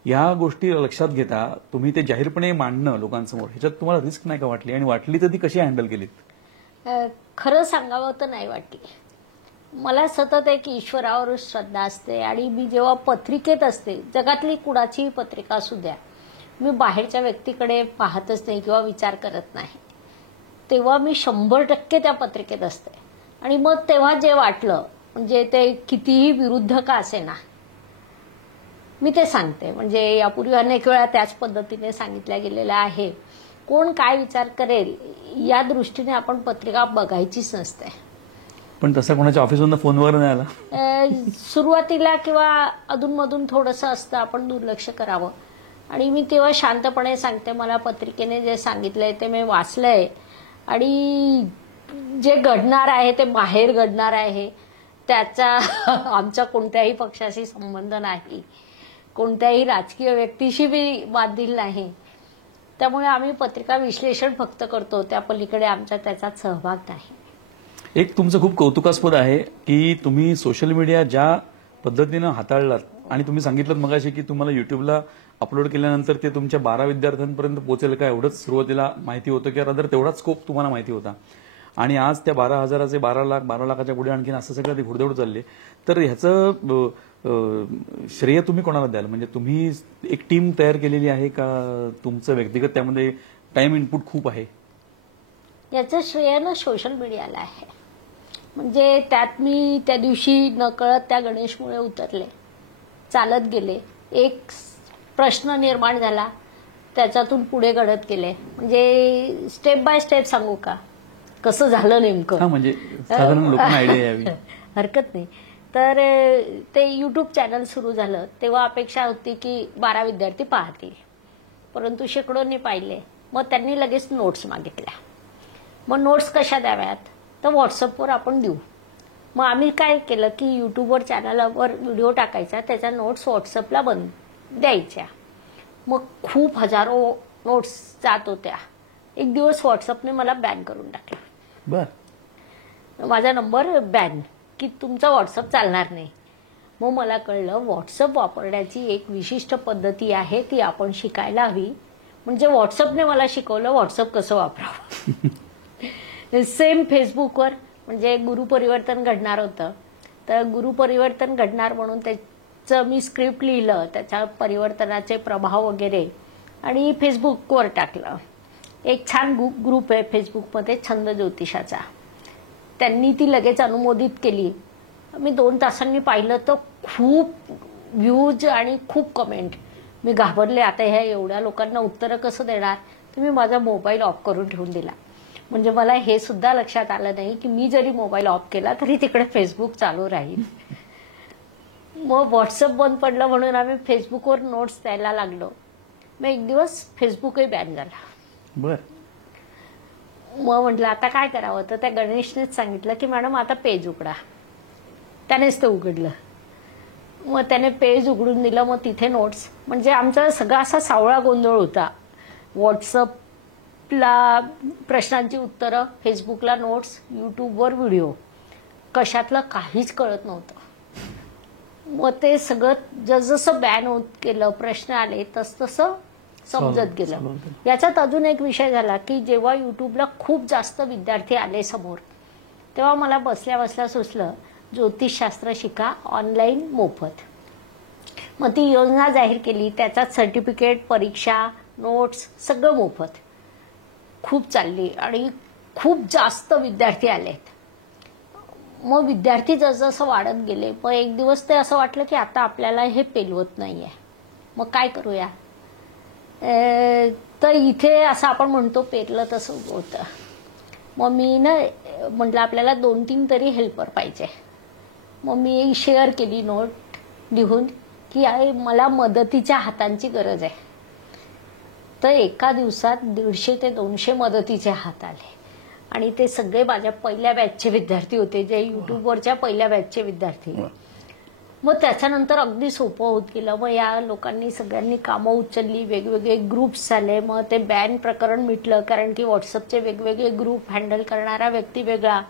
या गोष्टी लक्षात घेता तुम्ही ते जाहीरपणे मांडणं लोकांसमोर, ह्याच्यात तुम्हाला रिस्क नाही का वाटली? आणि वाटली तर ती कशी हँडल केलीत? खरं सांगावं तर नाही वाटली. मला सतत एक ईश्वरावर श्रद्धा असते आणि मी जेव्हा पत्रिकेत असते, जगातली कुणाचीही पत्रिका असू द्या, मी बाहेरच्या व्यक्तीकडे पाहतच नाही किंवा विचार करत नाही. तेव्हा मी 100% त्या पत्रिकेत असते. आणि मग तेव्हा जे वाटलं, म्हणजे ते कितीही विरुद्ध का असेना, मी ते सांगते. म्हणजे यापूर्वी अनेक वेळा त्याच पद्धतीने सांगितल्या गेलेलं आहे. कोण काय विचार करेल या दृष्टीने आपण पत्रिका बघायचीच नसते. पण तसं कोणाच्या ऑफिसमधून फोन वगैरे नाही आला? सुरुवातीला किंवा अधूनमधून थोडंसं असतं, आपण दुर्लक्ष करावं. आणि मी तेव्हा शांतपणे सांगते, मला पत्रिकेने जे सांगितलंय ते मी वाचलंय आणि जे घडणार आहे ते बाहेर घडणार आहे, त्याचा आमचा कोणत्याही पक्षाशी संबंध नाही, कोणत्याही राजकीय व्यक्तीशी बी बांधील नाही. त्यामुळे आम्ही पत्रिका विश्लेषण फक्त करतो, त्या पलीकडे आमचा त्याच्यात सहभाग नाही. एक तुमचं खूप कौतुकास्पद आहे की तुम्ही सोशल मीडिया ज्या पद्धतीनं हाताळलात, आणि तुम्ही सांगितलं मगाशी की तुम्हाला युट्यूबला अपलोड केल्यानंतर ते तुमच्या 12 विद्यार्थ्यांपर्यंत पोहोचेल का एवढंच सुरुवातीला माहिती होतं, की रादर तेवढाच स्कोप तुम्हाला माहिती होता. आणि आज त्या 12,000चे 12 लाख, 12 लाखाच्या पुढे आणखीन असं सगळं ते घोडदौड चालले. तर ह्याचं श्रेय तुम्ही कोणाला द्याल? म्हणजे तुम्ही एक टीम तयार केलेली आहे का तुमचं व्यक्तिगत त्यामध्ये टाइम इनपुट खूप आहे? याचं श्रेय ना सोशल मीडियाला आहे. म्हणजे त्यात मी त्या दिवशी नकळत त्या गणेशमुळे उतरले, चालत गेले, एक प्रश्न निर्माण झाला, त्याच्यातून पुढे घडत गेले. म्हणजे स्टेप बाय स्टेप सांगू का कसं झालं नेमकं? म्हणजे साधारण लोकांना आयडिया यावी. हरकत नाही. तर ते युट्यूब चॅनल सुरू झालं तेव्हा अपेक्षा होती की 12 विद्यार्थी पाहतील, परंतु शेकडोंनी पाहिले. मग त्यांनी लगेच नोट्स मागितल्या. मग नोट्स कशा द्याव्यात, तर व्हॉट्सअपवर आपण देऊ. मग आम्ही काय केलं की युट्यूबवर चॅनलवर व्हिडिओ टाकायचा, त्याच्या नोट्स व्हॉट्सअपला द्यायच्या. मग खूप हजारो नोट्स जात होत्या. एक दिवस व्हॉट्सअपने मला बॅन करून टाकलं. माझा नंबर बॅन, की तुमचा व्हॉट्सअप चालणार नाही. मग मला कळलं व्हॉट्सअप वापरण्याची एक विशिष्ट पद्धती आहे, ती आपण शिकायला हवी. म्हणजे व्हॉट्सअपने मला शिकवलं व्हॉट्सअप कसं वापरावं. सेम फेसबुकवर, म्हणजे गुरुपरिवर्तन घडणार होतं, तर गुरुपरिवर्तन घडणार म्हणून त्याचं मी स्क्रिप्ट लिहिलं, त्याच्या परिवर्तनाचे प्रभाव वगैरे, आणि फेसबुकवर टाकलं. एक छान ग्रुप आहे फेसबुकमध्ये छंद ज्योतिषाचा, त्यांनी ती लगेच अनुमोदित केली. मी 2 तासांनी पाहिलं तर खूप व्ह्यूज आणि खूप कमेंट. मी घाबरले, आता ह्या एवढ्या लोकांना उत्तरं कसं देणार. तर मी माझा मोबाईल ऑफ करून ठेवून दिला. म्हणजे मला हे सुद्धा लक्षात आलं नाही की मी जरी मोबाईल ऑफ केला तरी तिकडे फेसबुक चालू राहील. मग व्हॉट्सअप बंद पडलं म्हणून आम्ही फेसबुकवर नोट्स द्यायला लागलो. मग एक दिवस फेसबुकही बॅन झाला. मग म्हटलं आता काय करावं, तर त्या गणेशनेच सांगितलं की मॅडम आता पेज उघडा. त्यानेच ते उघडलं. मग त्याने पेज उघडून दिलं. मग तिथे नोट्स, म्हणजे आमचा सगळा असा सावळा गोंधळ होता. व्हॉट्सअपला प्रश्नांची उत्तरं, फेसबुकला नोट्स, युट्यूबवर व्हिडिओ, कशातलं काहीच कळत नव्हतं. मग ते सगळं जसजसं बॅन होत गेलं, प्रश्न आले, तसतसं समजत गेलं. याच्यात अजून एक विषय झाला की जेव्हा युट्यूबला खूप जास्त विद्यार्थी आले समोर, तेव्हा मला बसल्या बसल्या सुचलं ज्योतिषशास्त्र शिका ऑनलाईन मोफत. मग ती योजना जाहीर केली, त्याच्यात सर्टिफिकेट, परीक्षा, नोट्स सगळं मोफत. खूप चालली आणि खूप जास्त विद्यार्थी आलेत. मग विद्यार्थी जसजसं वाढत गेले, मग एक दिवस ते असं वाटलं की आता आपल्याला हे पेलवत नाहीये, मग काय करूया. तर इथे असं आपण म्हणतो पेरलं तसं होतं. मग मी ना म्हटलं आपल्याला 2-3 तरी हेल्पर पाहिजे. मग मी शेअर केली नोट लिहून की मला मदतीच्या हातांची गरज आहे. तर एका दिवसात 150 ते 200 मदतीचे हात आले आणि ते सगळे माझ्या पहिल्या बॅचचे विद्यार्थी होते, जे युट्यूबवरच्या पहिल्या बॅचचे विद्यार्थी. मग त्याच्यानंतर अगदी सोपं होत गेलं. मग या लोकांनी सगळ्यांनी कामं उचलली, वेगवेगळे ग्रुप्स झाले. मग ते बॅन प्रकरण मिटलं, कारण की व्हॉट्सअपचे वेगवेगळे ग्रुप हँडल करणारा व्यक्ती वेगळा,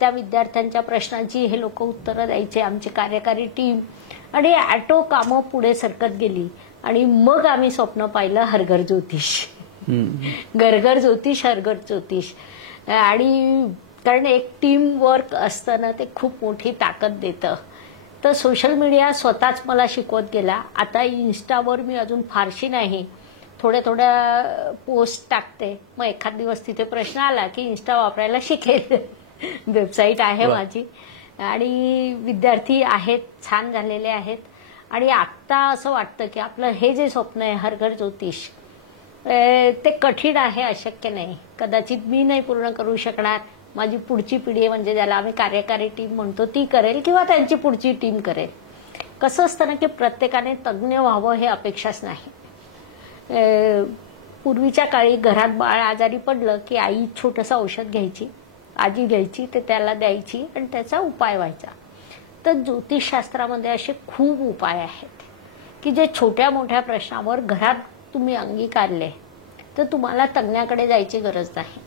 त्या विद्यार्थ्यांच्या प्रश्नांची हे लोक उत्तरं द्यायचे, आमची कार्यकारी टीम, आणि ॲटो कामं पुढे सरकत गेली. आणि मग आम्ही स्वप्न पाहिलं हर घर ज्योतिष, घर घर ज्योतिष, हर घर ज्योतिष. आणि कारण एक टीम वर्क असतं ना, ते खूप मोठी ताकद देतं. तर सोशल मीडिया स्वतःच मला शिकवत गेला. आता इन्स्टावर मी अजून फारशी नाही, थोड्या थोड्या पोस्ट टाकते. मग एखाद दिवस तिथे प्रश्न आला की इन्स्टा वापरायला शिकेल. वेबसाईट आहे माझी आणि विद्यार्थी आहेत, छान झालेले आहेत. आणि आत्ता असं वाटतं की आपलं हे जे स्वप्न आहे हर घर ज्योतिष, ते कठीण आहे, अशक्य नाही. कदाचित मी नाही पूर्ण करू शकणार, माझी पुढची पिढी म्हणजे ज्याला आम्ही कार्यकारी टीम म्हणतो ती करेल, किंवा त्यांची पुढची टीम करेल. कसं असतं ना की प्रत्येकाने तज्ज्ञ व्हावं हे अपेक्षाच नाही. पूर्वीच्या काळी घरात बाळ आजारी पडलं की आई छोटंसं औषध घ्यायची, आजी घ्यायची, ते त्याला द्यायची आणि त्याचा उपाय व्हायचा. तर ज्योतिषशास्त्रामध्ये असे खूप उपाय आहेत की जे छोट्या मोठ्या प्रश्नावर घरात तुम्ही अंगीकारले तर तुम्हाला तज्ञाकडे जायची गरज नाही.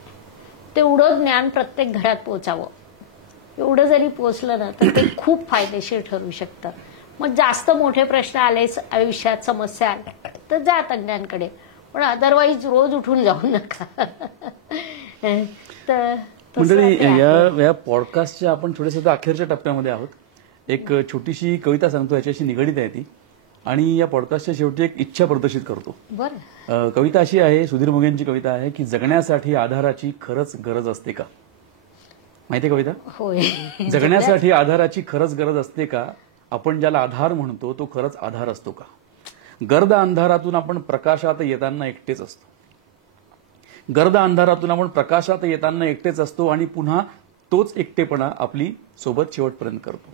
तेवढं ज्ञान प्रत्येक घरात पोचावं. एवढं जरी पोचलं ना तर ते खूप फायदेशीर ठरू शकतं. मग जास्त मोठे प्रश्न आले आयुष्यात, समस्या आल्या तर जा तज्ञांकडे, पण अदरवाईज रोज उठून जाऊ नका. तर मंडळी, या पॉडकास्टच्या आपण थोड्याशा अखेरच्या टप्प्यामध्ये आहोत. एक छोटीशी कविता सांगतो, याच्याशी निगडीत आहे ती, आणि या पॉडकास्टच्या शेवटी एक इच्छा प्रदर्शित करतो. बरं. कविता अशी आहे, सुधीर मोघेंची कविता आहे की जगण्यासाठी आधाराची खरंच गरज असते का. माहिती आहे कविता? होय. जगण्यासाठी आधाराची खरंच गरज असते का. आपण ज्याला आधार म्हणतो तो खरंच आधार असतो का. गर्द अंधारातून आपण प्रकाशात येताना एकटेच असतो. गर्द अंधारातून आपण प्रकाशात येताना एकटेच असतो आणि पुन्हा तोच एकटेपणा आपली सोबत शेवटपर्यंत करतो.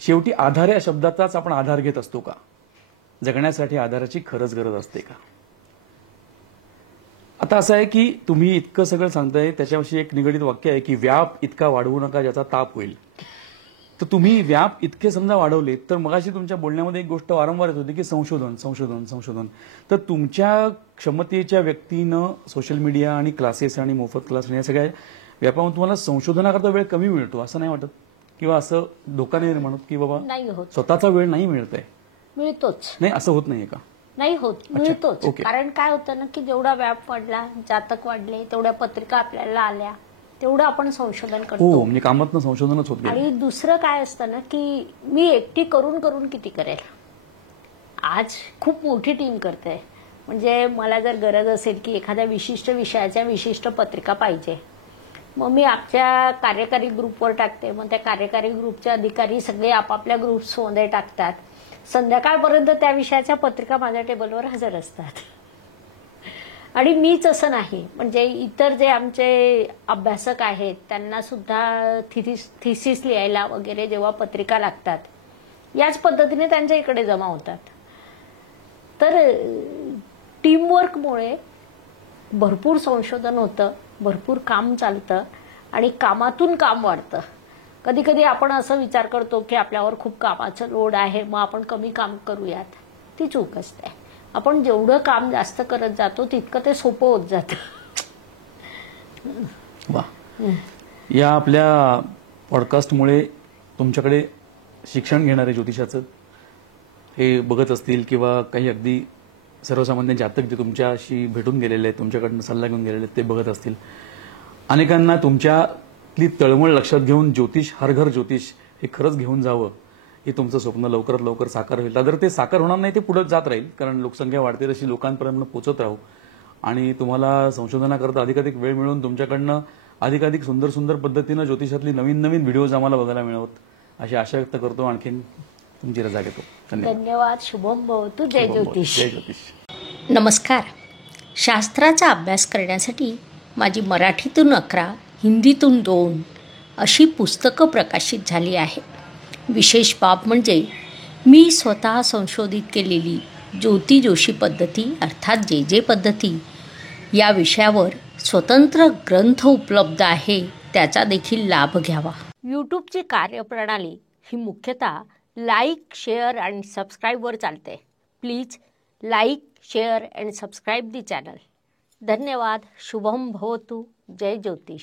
शेवटी आधार या शब्दाचाच आपण आधार घेत असतो का. जगण्यासाठी आधाराची खरंच गरज असते का. आता असं आहे की तुम्ही इतकं सगळं सांगताय, त्याच्याविषयी एक निगडीत वाक्य आहे की व्याप इतका वाढवू नका ज्याचा ताप होईल. तर तुम्ही व्याप इतके समजा वाढवले, तर मगाशी तुमच्या बोलण्यामध्ये एक गोष्ट वारंवार येत होती की संशोधन संशोधन संशोधन. तर तुमच्या क्षमतेच्या व्यक्तीनं सोशल मीडिया आणि क्लासेस आणि मोफत क्लास या सगळ्या व्यापामध्ये तुम्हाला संशोधनाकरता वेळ कमी मिळतो असं नाही वाटत, किंवा असं धोका नाही निर्माण होत की बाबा नाही होत, स्वतःचा वेळ नाही मिळत आहे. मिळतोच. नाही, असं होत नाहीये का. नाही होत, मिळतोच. ओके. कारण काय होतं ना की जेवढा व्याप वाढला, जातक वाढले, तेवढ्या पत्रिका आपल्याला आल्या, तेवढं आपण संशोधन करतो. हो, म्हणजे कामातनं संशोधनच होत गेलं. आणि दुसरं काय असतं ना की मी एकटी करून करून किती करेल. आज खूप मोठी टीम करते. म्हणजे मला जर गरज असेल की एखाद्या विशिष्ट विषयाच्या विशिष्ट पत्रिका पाहिजे, मग मी आमच्या कार्यकारी ग्रुपवर टाकते. मग त्या कार्यकारी ग्रुपचे अधिकारी सगळे आपापल्या ग्रुप्समध्ये टाकतात. संध्याकाळपर्यंत त्या विषयाच्या पत्रिका माझ्या टेबलवर हजर असतात. आणि मीच असं नाही, म्हणजे इतर जे आमचे अभ्यासक आहेत त्यांना सुद्धा थिसिस लिहायला वगैरे जेव्हा पत्रिका लागतात, याच पद्धतीने त्यांच्या इकडे जमा होतात. तर टीमवर्कमुळे भरपूर संशोधन होतं, भरपूर काम चालतं आणि कामातून काम वाढतं. कधी कधी आपण असं विचार करतो की आपल्यावर खूप कामाचं लोड आहे, मग आपण कमी काम करूयात. ती चूक असते. आपण जेवढं काम जास्त करत जातो तितकं ते सोपं होत जातं. वा. या आपल्या पॉडकास्टमुळे तुमच्याकडे शिक्षण घेणारे ज्योतिषाचं हे बघत असतील किंवा काही अगदी सर्वसामान्य जातक जे तुमच्याशी भेटून गेलेले आहेत, तुमच्याकडनं सल्ला घेऊन गेलेले आहेत ते बघत असतील, अनेकांना तुमच्यातली तळमळ लक्षात घेऊन ज्योतिष हर घर ज्योतिष हे खरंच घेऊन जावं, हे तुमचं स्वप्न लवकरात लवकर साकार होईल. जर ते साकार होणार नाही ते पुढे जात राहील, कारण लोकसंख्या वाढते तशी लोकांपर्यंत पोहोचत राहू आणि तुम्हाला संशोधनाकरता अधिकाधिक वेळ मिळून तुमच्याकडनं अधिकाधिक सुंदर सुंदर पद्धतीनं ज्योतिषातली नवीन नवीन व्हिडिओज आम्हाला बघायला मिळवत अशी आशा व्यक्त करतो. आणखीन तुमची रजा घेतो. धन्यवाद. शुभम भवतु. जय ज्योतिष. जय ज्योतिष. नमस्कार. शास्त्राचा अभ्यास करण्यासाठी माझी मराठीतून 11, हिंदीतून 2 अशी पुस्तकं प्रकाशित झाली आहे. विशेष बाब म्हणजे मी स्वतः संशोधित केलेली ज्योती जोशी पद्धती अर्थात जे पद्धती या विषयावर स्वतंत्र ग्रंथ उपलब्ध आहे, त्याचा देखील लाभ घ्यावा. यूट्यूबची कार्यप्रणाली ही मुख्यतः लाईक, शेअर आणि सबस्क्राईबवर चालते. Please like, share and subscribe the channel. धन्यवाद. शुभम भवतु. जय ज्योतिष.